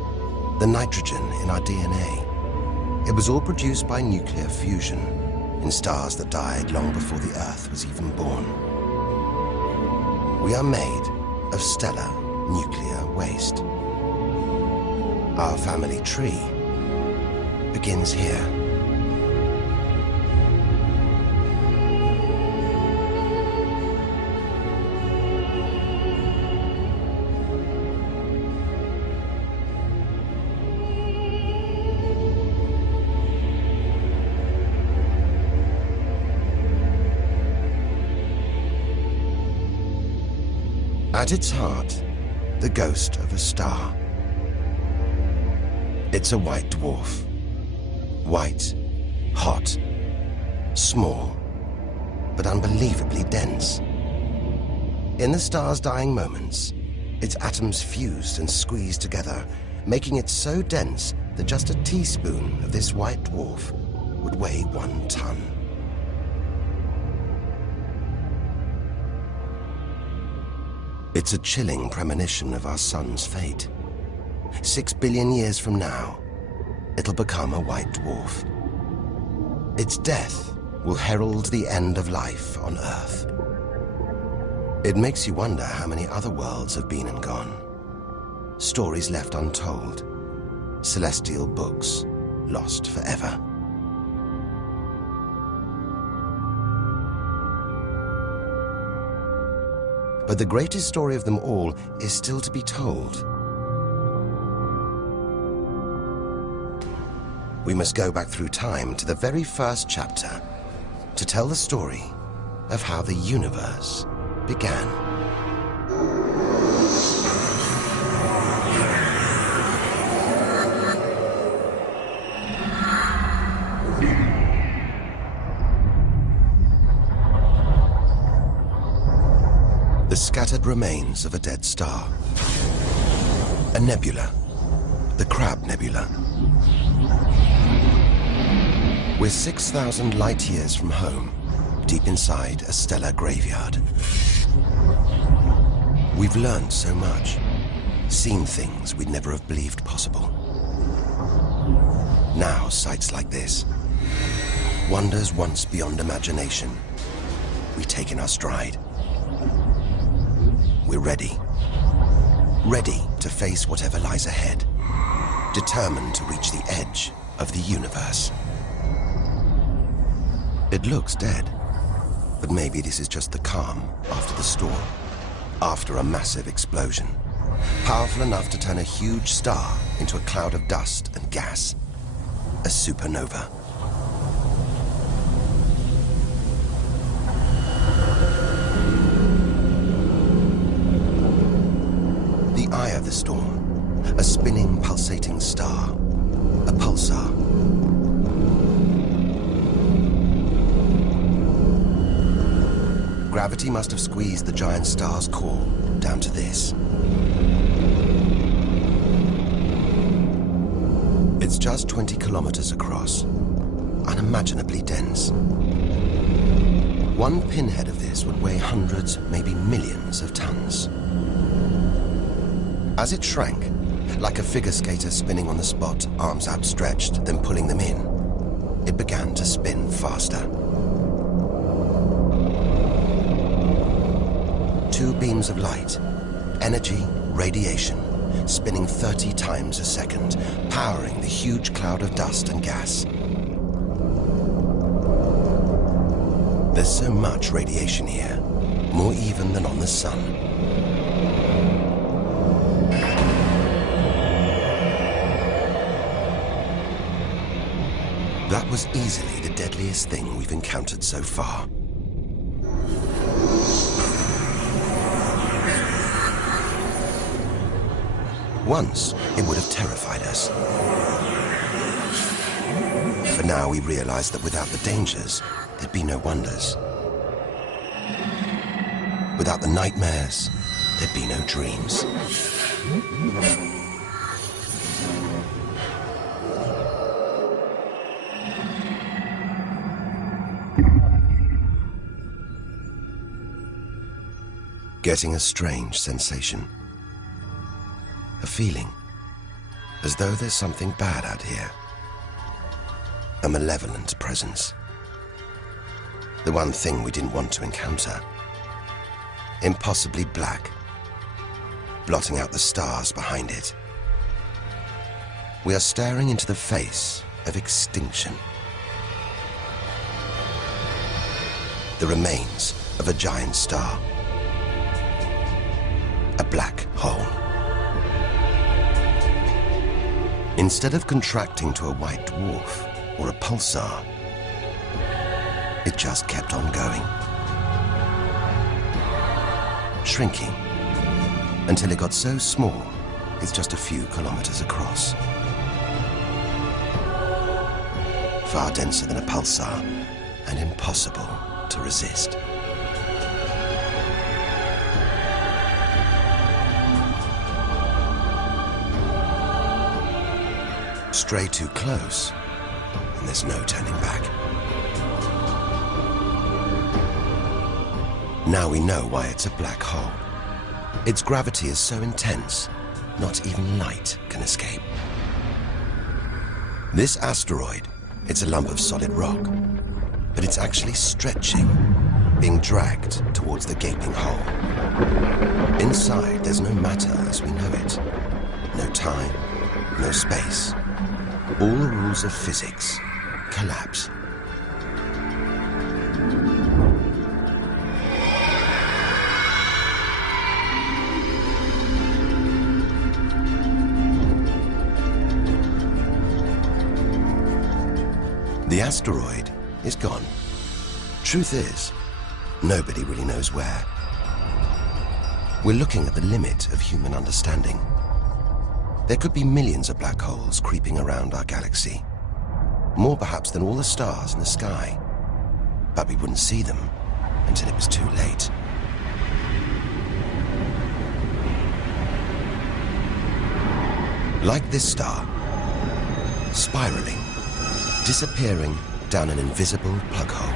the nitrogen in our DNA, it was all produced by nuclear fusion in stars that died long before the Earth was even born. We are made of stellar nuclear waste. Our family tree begins here. At its heart, the ghost of a star. It's a white dwarf. White, hot, small, but unbelievably dense. In the star's dying moments, its atoms fused and squeezed together, making it so dense that just a teaspoon of this white dwarf would weigh 1 ton. It's a chilling premonition of our sun's fate. 6 billion years from now, it'll become a white dwarf. Its death will herald the end of life on Earth. It makes you wonder how many other worlds have been and gone. Stories left untold. Celestial books lost forever. But the greatest story of them all is still to be told. we must go back through time to the very first chapter to tell the story of how the universe began. The scattered remains of a dead star. A nebula, the Crab Nebula. We're 6,000 light years from home, deep inside a stellar graveyard. We've learned so much, seen things we'd never have believed possible. Now, sights like this, wonders once beyond imagination, we take in our stride. We're ready. Ready to face whatever lies ahead. Determined to reach the edge of the universe. It looks dead, but maybe this is just the calm after the storm. After a massive explosion. Powerful enough to turn a huge star into a cloud of dust and gas. A supernova. The eye of the storm, a spinning, pulsating star, a pulsar. Gravity must have squeezed the giant star's core down to this. It's just 20 kilometers across, unimaginably dense. One pinhead of this would weigh hundreds, maybe millions of tons. As it shrank, like a figure skater spinning on the spot, arms outstretched, then pulling them in, it began to spin faster. Two beams of light, energy, radiation, spinning 30 times a second, powering the huge cloud of dust and gas. There's so much radiation here, more even than on the sun. That was easily the deadliest thing we've encountered so far. Once, it would have terrified us. But now we realize that without the dangers, there'd be no wonders. Without the nightmares, there'd be no dreams. Getting a strange sensation. A feeling, as though there's something bad out here. A malevolent presence. The one thing we didn't want to encounter. Impossibly black, blotting out the stars behind it. We are staring into the face of extinction. The remains of a giant star. A black hole. Instead of contracting to a white dwarf or a pulsar, it just kept on going. Shrinking until it got so small, it's just a few kilometers across. Far denser than a pulsar and impossible to resist. Stray too close, and there's no turning back. Now we know why it's a black hole. Its gravity is so intense, not even light can escape. This asteroid, it's a lump of solid rock, but it's actually stretching, being dragged towards the gaping hole. Inside, there's no matter as we know it. No time, no space. All the rules of physics collapse. The asteroid is gone. Truth is, nobody really knows where. We're looking at the limit of human understanding. There could be millions of black holes creeping around our galaxy. More perhaps than all the stars in the sky. But we wouldn't see them until it was too late. Like this star, spiraling, disappearing down an invisible plug hole.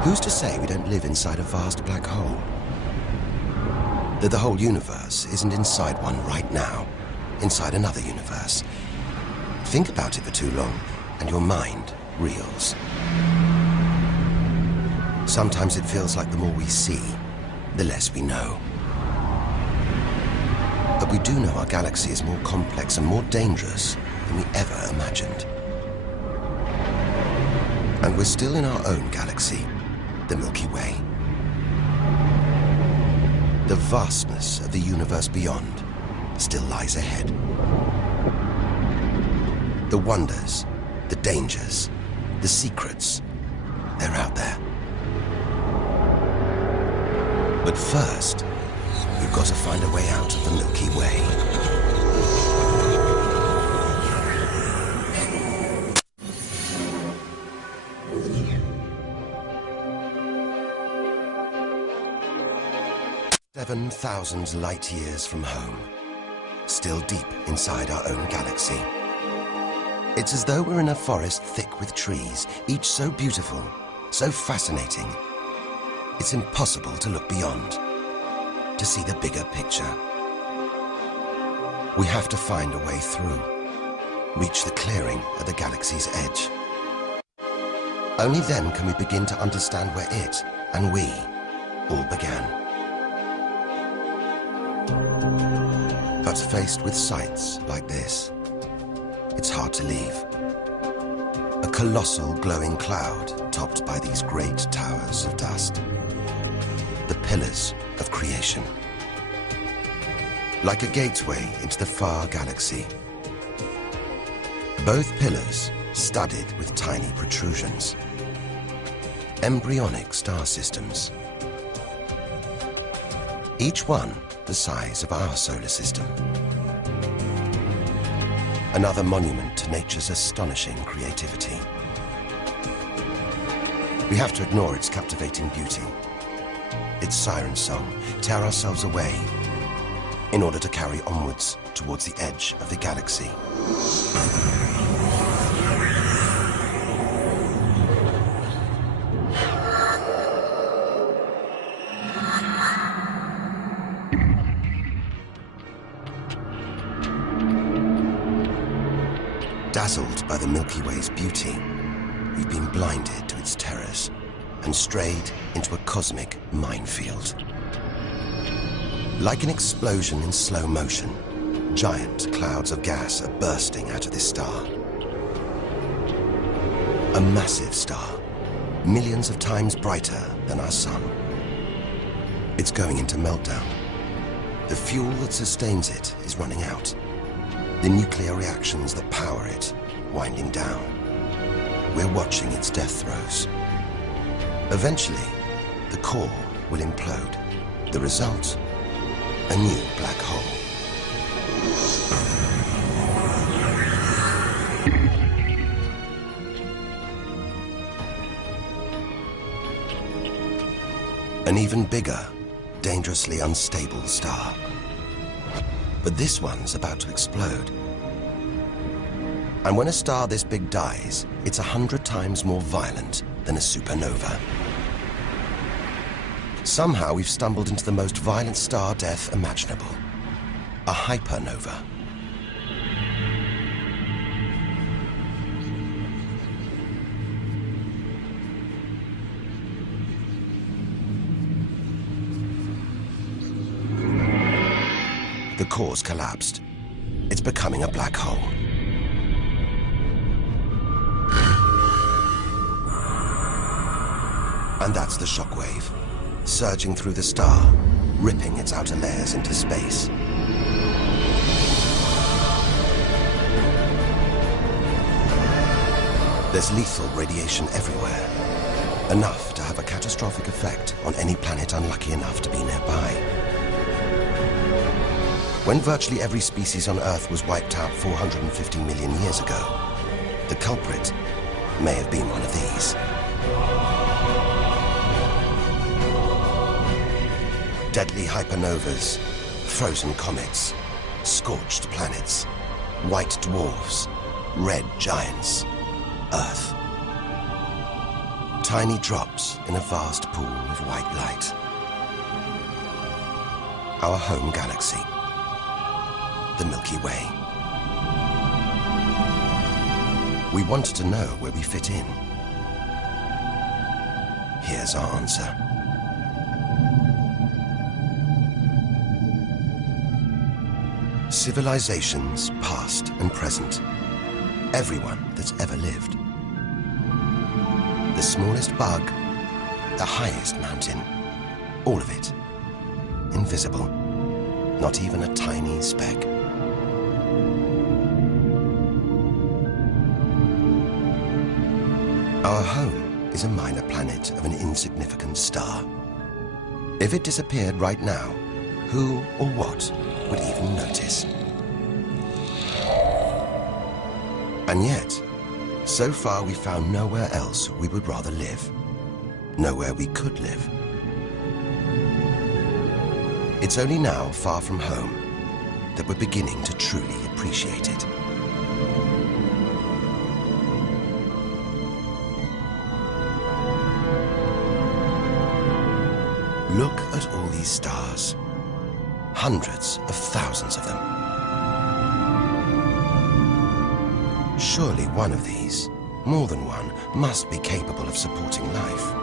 Who's to say we don't live inside a vast black hole? That the whole universe isn't inside one right now, inside another universe. Think about it for too long, and your mind reels. Sometimes it feels like the more we see, the less we know. But we do know our galaxy is more complex and more dangerous than we ever imagined. And we're still in our own galaxy, the Milky Way. The vastness of the universe beyond still lies ahead. The wonders, the dangers, the secrets, they're out there. But first, we've got to find a way out of the Milky Way. Seven 7,000 light years from home, still deep inside our own galaxy. It's as though we're in a forest thick with trees, each so beautiful, so fascinating. It's impossible to look beyond, to see the bigger picture. We have to find a way through, reach the clearing at the galaxy's edge. Only then can we begin to understand where it and we all began. But faced with sights like this, it's hard to leave. A colossal glowing cloud topped by these great towers of dust. The pillars of creation. Like a gateway into the far galaxy. Both pillars studded with tiny protrusions. Embryonic star systems. Each one the size of our solar system. Another monument to nature's astonishing creativity. We have to ignore its captivating beauty, its siren song, tear ourselves away in order to carry onwards towards the edge of the galaxy. Dazzled by the Milky Way's beauty, we've been blinded to its terrors and strayed into a cosmic minefield. Like an explosion in slow motion, giant clouds of gas are bursting out of this star. A massive star, millions of times brighter than our sun. It's going into meltdown. The fuel that sustains it is running out. The nuclear reactions that power it winding down. We're watching its death throes. Eventually, the core will implode. The result, a new black hole. An even bigger, dangerously unstable star. But this one's about to explode. And when a star this big dies, it's 100 times more violent than a supernova. Somehow we've stumbled into the most violent star death imaginable. A hypernova. The core's collapsed. It's becoming a black hole. And that's the shockwave, surging through the star, ripping its outer layers into space. There's lethal radiation everywhere, enough to have a catastrophic effect on any planet unlucky enough to be nearby. When virtually every species on Earth was wiped out 450 million years ago, the culprit may have been one of these. Deadly hypernovas, frozen comets, scorched planets, white dwarfs, red giants, Earth. Tiny drops in a vast pool of white light. Our home galaxy, the Milky Way. We wanted to know where we fit in. Here's our answer. Civilizations, past and present. Everyone that's ever lived. The smallest bug, the highest mountain. All of it. Invisible. Not even a tiny speck. Our home is a minor planet of an insignificant star. If it disappeared right now, who or what would even notice? And yet, so far we found nowhere else we would rather live. Nowhere we could live. It's only now, far from home, that we're beginning to truly appreciate it. Look at all these stars. Hundreds of thousands of them. Surely one of these, more than one, must be capable of supporting life.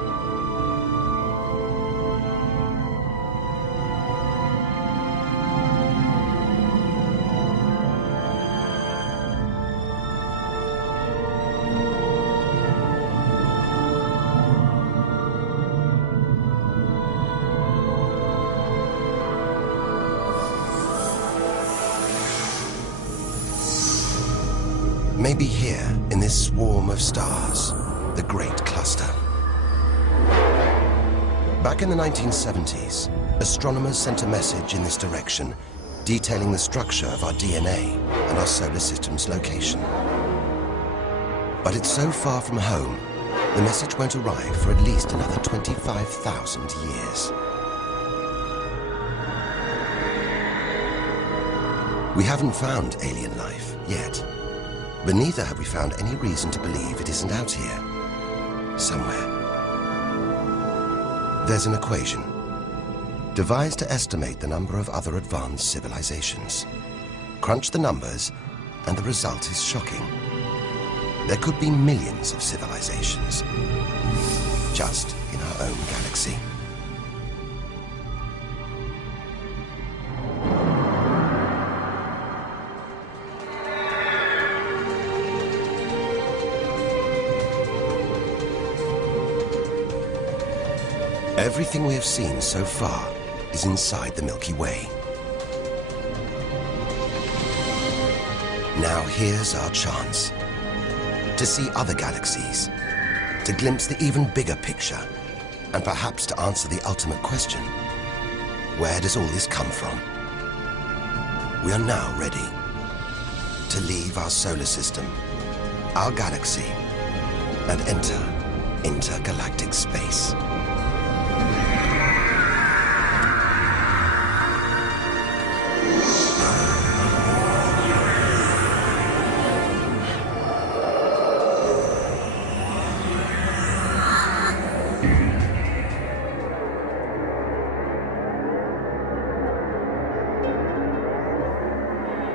Maybe here, in this swarm of stars, the Great Cluster. Back in the 1970s, astronomers sent a message in this direction, detailing the structure of our DNA and our solar system's location. But it's so far from home, the message won't arrive for at least another 25,000 years. We haven't found alien life yet. But neither have we found any reason to believe it isn't out here, somewhere. There's an equation, devised to estimate the number of other advanced civilizations. Crunch the numbers, and the result is shocking. There could be millions of civilizations, just in our own galaxy. Everything we have seen so far is inside the Milky Way. Now here's our chance to see other galaxies, to glimpse the even bigger picture, and perhaps to answer the ultimate question: where does all this come from? We are now ready to leave our solar system, our galaxy, and enter intergalactic space.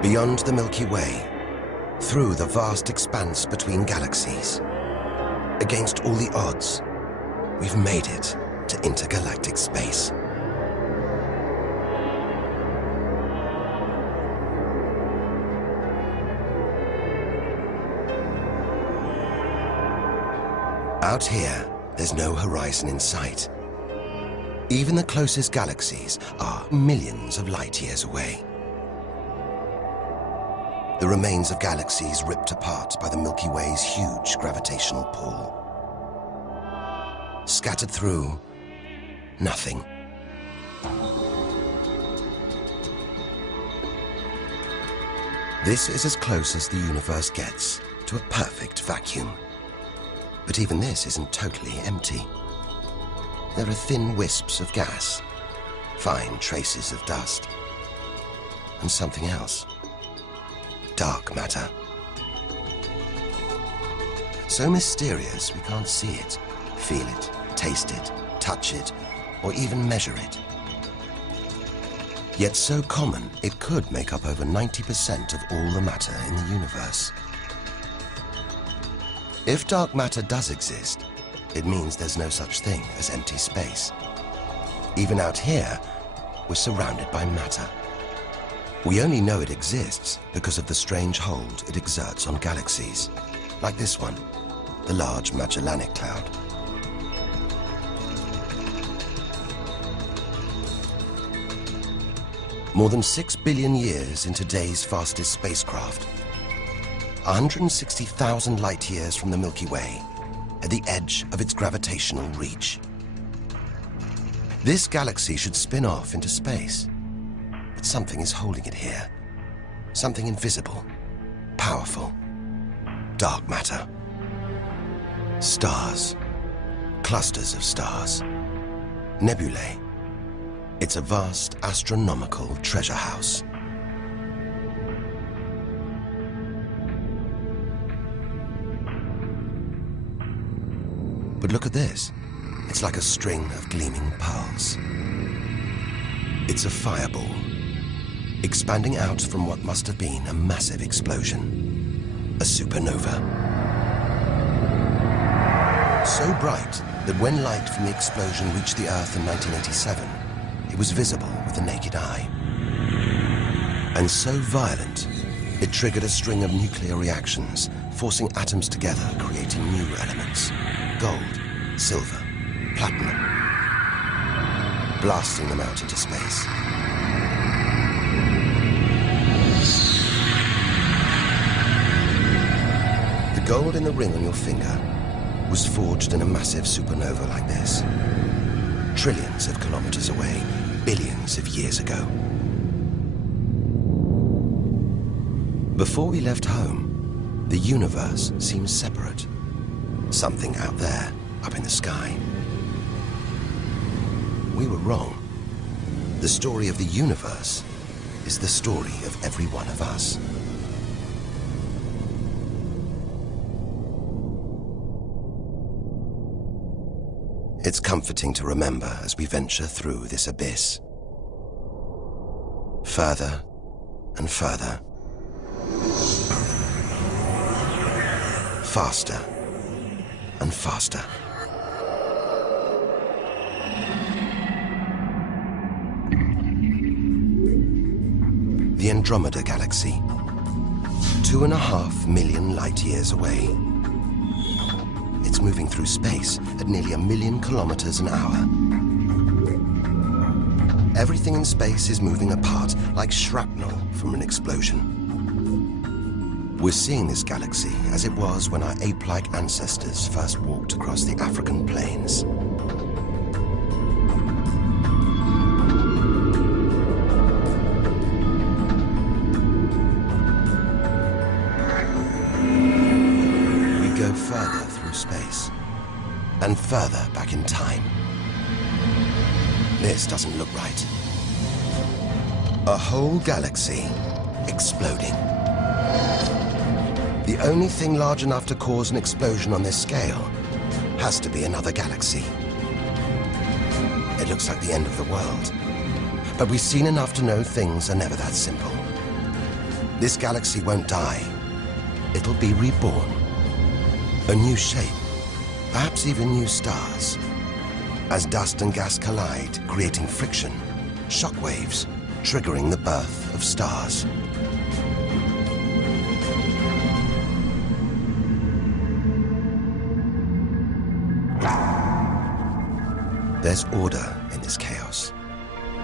Beyond the Milky Way, through the vast expanse between galaxies, against all the odds, we've made it to intergalactic space. Out here, there's no horizon in sight. Even the closest galaxies are millions of light years away. The remains of galaxies ripped apart by the Milky Way's huge gravitational pull. Scattered through, nothing. This is as close as the universe gets to a perfect vacuum. But even this isn't totally empty. There are thin wisps of gas, fine traces of dust, and something else. Dark matter. So mysterious we can't see it, feel it, taste it, touch it, or even measure it. Yet so common, it could make up over 90% of all the matter in the universe. If dark matter does exist, it means there's no such thing as empty space. Even out here, we're surrounded by matter. We only know it exists because of the strange hold it exerts on galaxies, like this one, the Large Magellanic Cloud. More than 6 billion years into today's fastest spacecraft, 160,000 light years from the Milky Way, at the edge of its gravitational reach. This galaxy should spin off into space, but something is holding it here. Something invisible, powerful, dark matter. Stars, clusters of stars, nebulae. It's a vast astronomical treasure house. But look at this. It's like a string of gleaming pearls. It's a fireball, expanding out from what must have been a massive explosion, a supernova. So bright that when light from the explosion reached the Earth in 1987, it was visible with the naked eye. And so violent, it triggered a string of nuclear reactions, forcing atoms together, creating new elements. Gold, silver, platinum, blasting them out into space. The gold in the ring on your finger was forged in a massive supernova like this, trillions of kilometers away, billions of years ago. Before we left home, the universe seems separate. Something out there, up in the sky. We were wrong. The story of the universe is the story of every one of us. It's comforting to remember as we venture through this abyss. Further and further. Faster and faster. The Andromeda Galaxy, 2.5 million light years away. It's moving through space at nearly 1 million kilometers an hour. Everything in space is moving apart like shrapnel from an explosion. We're seeing this galaxy as it was when our ape-like ancestors first walked across the African plains. We go further through space and further back in time. This doesn't look right. A whole galaxy exploding. The only thing large enough to cause an explosion on this scale has to be another galaxy. It looks like the end of the world. But we've seen enough to know things are never that simple. This galaxy won't die. It'll be reborn. A new shape, perhaps even new stars. As dust and gas collide, creating friction, shockwaves, triggering the birth of stars. There's order in this chaos,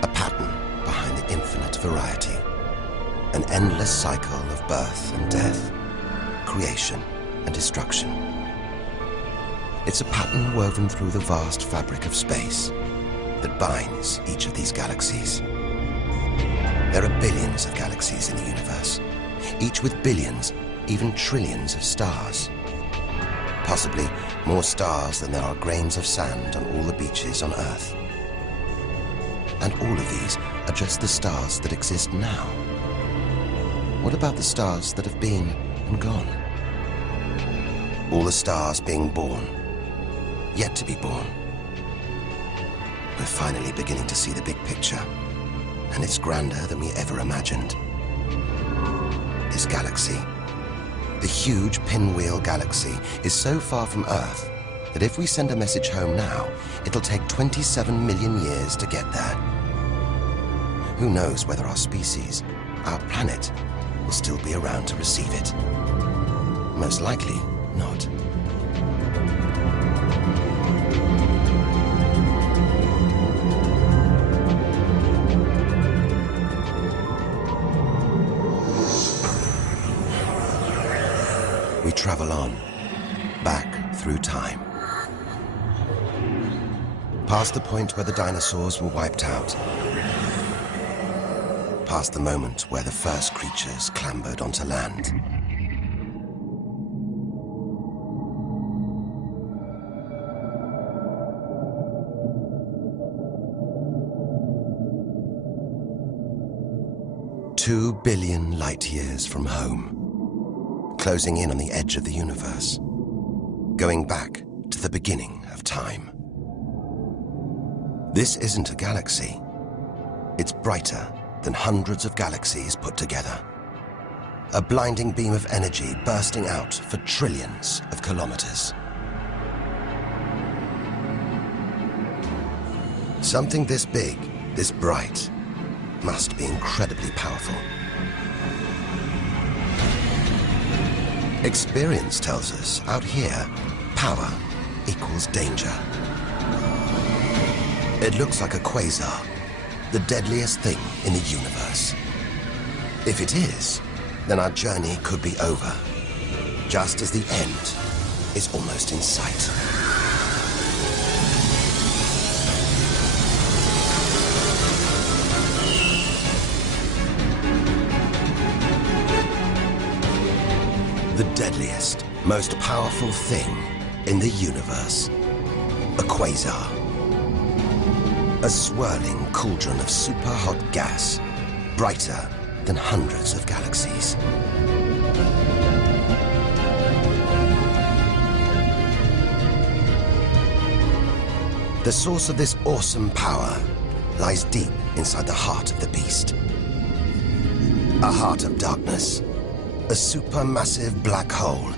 a pattern behind the infinite variety, An endless cycle of birth and death, creation and destruction. It's a pattern woven through the vast fabric of space that binds each of these galaxies. There are billions of galaxies in the universe, each with billions, even trillions of stars. Possibly more stars than there are grains of sand on all the beaches on Earth. And all of these are just the stars that exist now. What about the stars that have been and gone? All the stars being born, yet to be born. We're finally beginning to see the big picture, and it's grander than we ever imagined. This galaxy, the huge Pinwheel Galaxy, is so far from Earth that if we send a message home now, it'll take 27 million years to get there. Who knows whether our species, our planet, will still be around to receive it? Most likely not. We travel on, back through time. Past the point where the dinosaurs were wiped out. Past the moment where the first creatures clambered onto land. Two billion light years from home. Closing in on the edge of the universe, going back to the beginning of time. This isn't a galaxy. It's brighter than hundreds of galaxies put together. A blinding beam of energy bursting out for trillions of kilometers. Something this big, this bright, must be incredibly powerful. Experience tells us, out here, power equals danger. It looks like a quasar, the deadliest thing in the universe. If it is, then our journey could be over, just as the end is almost in sight. The deadliest, most powerful thing in the universe. A quasar. A swirling cauldron of super hot gas, brighter than hundreds of galaxies. The source of this awesome power lies deep inside the heart of the beast. A heart of darkness. A supermassive black hole,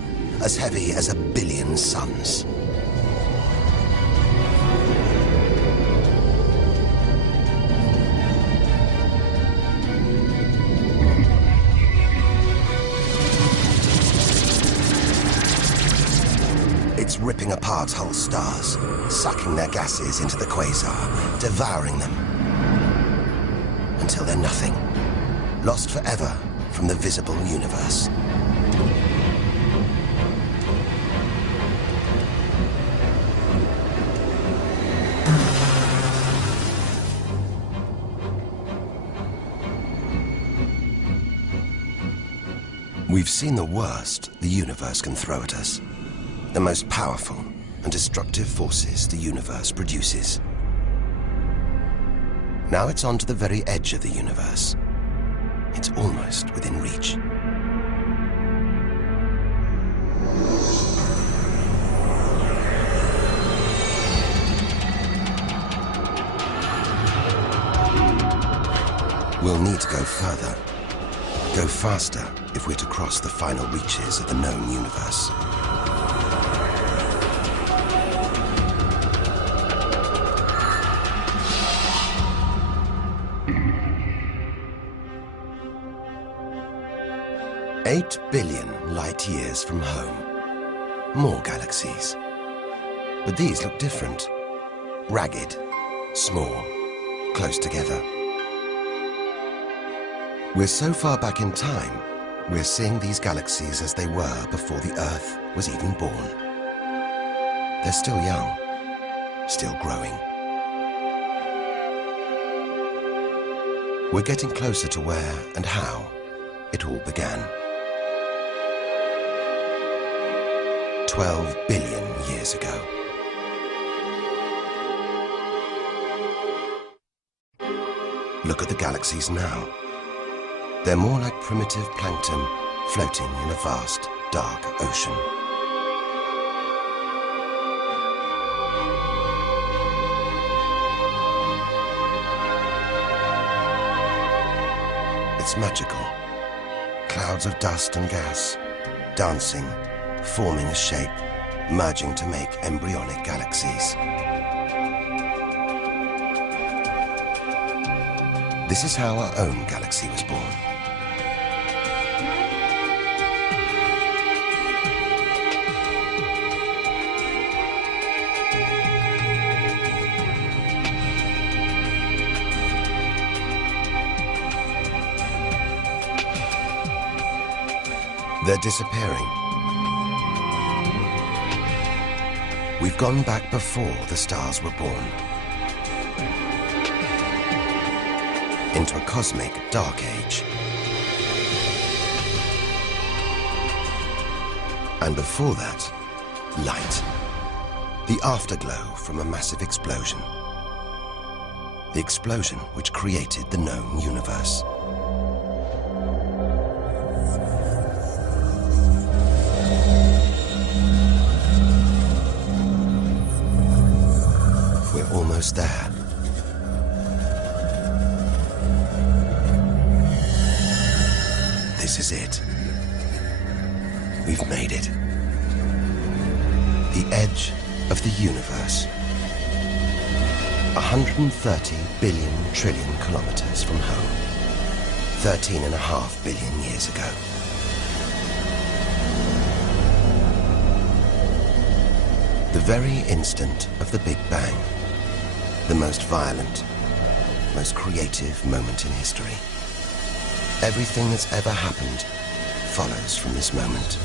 as heavy as 1 billion suns. It's ripping apart whole stars, sucking their gases into the quasar, devouring them, until they're nothing, lost forever from the visible universe. We've seen the worst the universe can throw at us, the most powerful and destructive forces the universe produces. Now it's on to the very edge of the universe. It's almost within reach. We'll need to go further, go faster if we're to cross the final reaches of the known universe. Eight billion light years from home. More galaxies. But these look different. Ragged, small, close together. We're so far back in time, we're seeing these galaxies as they were before the Earth was even born. They're still young, still growing. We're getting closer to where and how it all began. 12 billion years ago. Look at the galaxies now. They're more like primitive plankton floating in a vast, dark ocean. It's magical. Clouds of dust and gas, dancing, forming a shape, merging to make embryonic galaxies. This is how our own galaxy was born. They're disappearing. We've gone back before the stars were born. Into a cosmic dark age. And before that, light. The afterglow from a massive explosion. The explosion which created the known universe. We're almost there. This is it. We've made it. The edge of the universe. 130 billion trillion kilometers from home. 13.5 billion years ago. The very instant of the Big Bang. The most violent, most creative moment in history. Everything that's ever happened follows from this moment.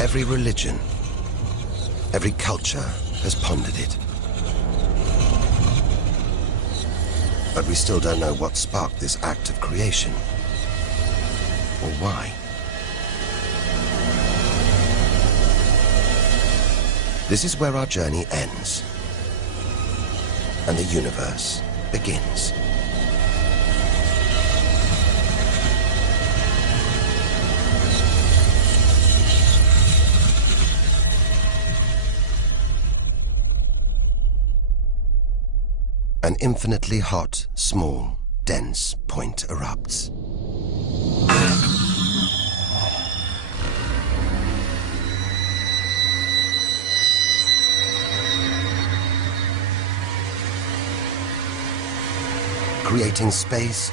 Every religion, every culture has pondered it. But we still don't know what sparked this act of creation, or why. This is where our journey ends, and the universe begins. An infinitely hot, small, dense point erupts. Creating space,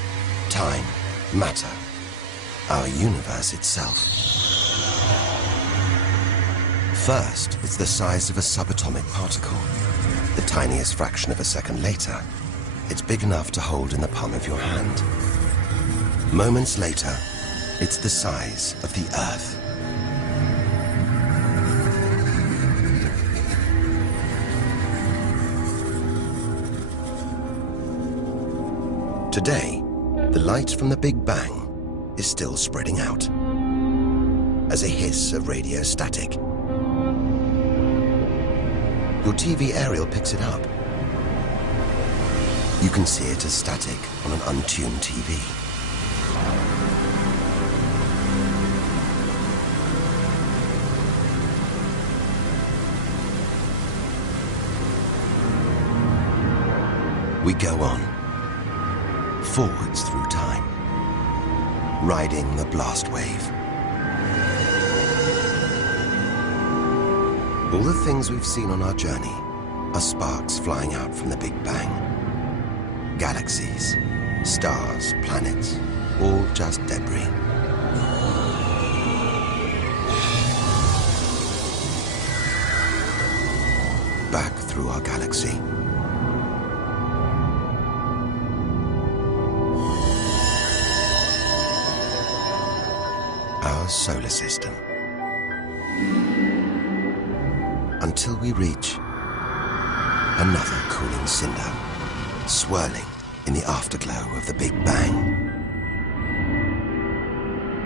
time, matter, our universe itself. First, it's the size of a subatomic particle. The tiniest fraction of a second later, it's big enough to hold in the palm of your hand. Moments later, it's the size of the Earth. Today, the light from the Big Bang is still spreading out as a hiss of radio static. Your TV aerial picks it up. You can see it as static on an untuned TV. We go on, forwards through time, riding the blast wave. All the things we've seen on our journey are sparks flying out from the Big Bang. Galaxies, stars, planets, all just debris. back through our galaxy. Our solar system. Until we reach another cooling cinder, swirling in the afterglow of the Big Bang.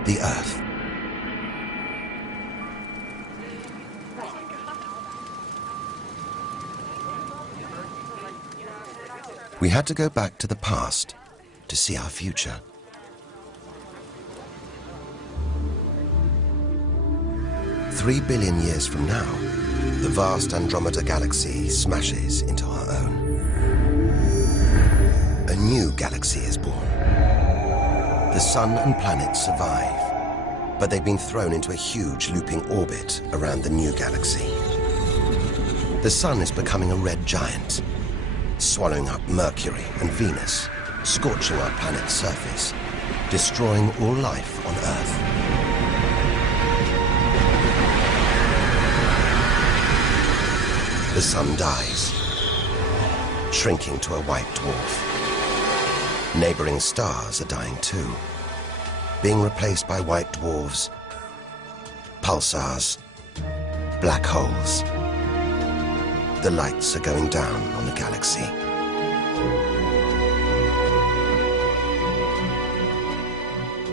The Earth. We had to go back to the past to see our future. "3 billion years from now, the vast Andromeda galaxy smashes into our own. A new galaxy is born. The sun and planets survive, but they've been thrown into a huge looping orbit around the new galaxy. The sun is becoming a red giant, swallowing up Mercury and Venus, scorching our planet's surface, destroying all life on Earth. The sun dies, shrinking to a white dwarf. Neighboring stars are dying too, being replaced by white dwarfs, pulsars, black holes. The lights are going down on the galaxy.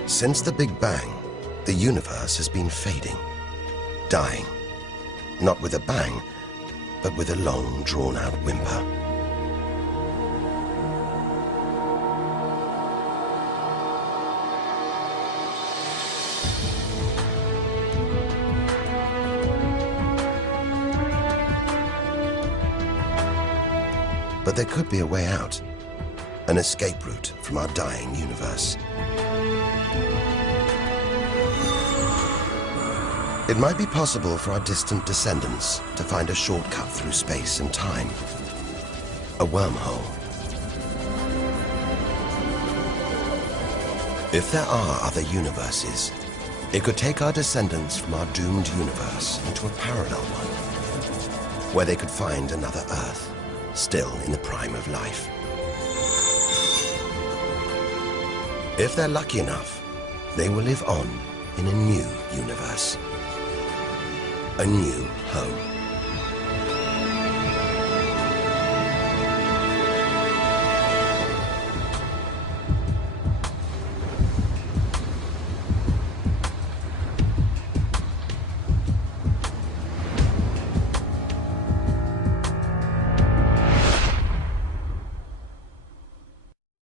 Since the Big Bang, the universe has been fading, dying, not with a bang, but with a long, drawn-out whimper. But there could be a way out, an escape route from our dying universe. It might be possible for our distant descendants to find a shortcut through space and time, a wormhole. If there are other universes, it could take our descendants from our doomed universe into a parallel one, where they could find another Earth, still in the prime of life. If they're lucky enough, they will live on in a new universe. A new home.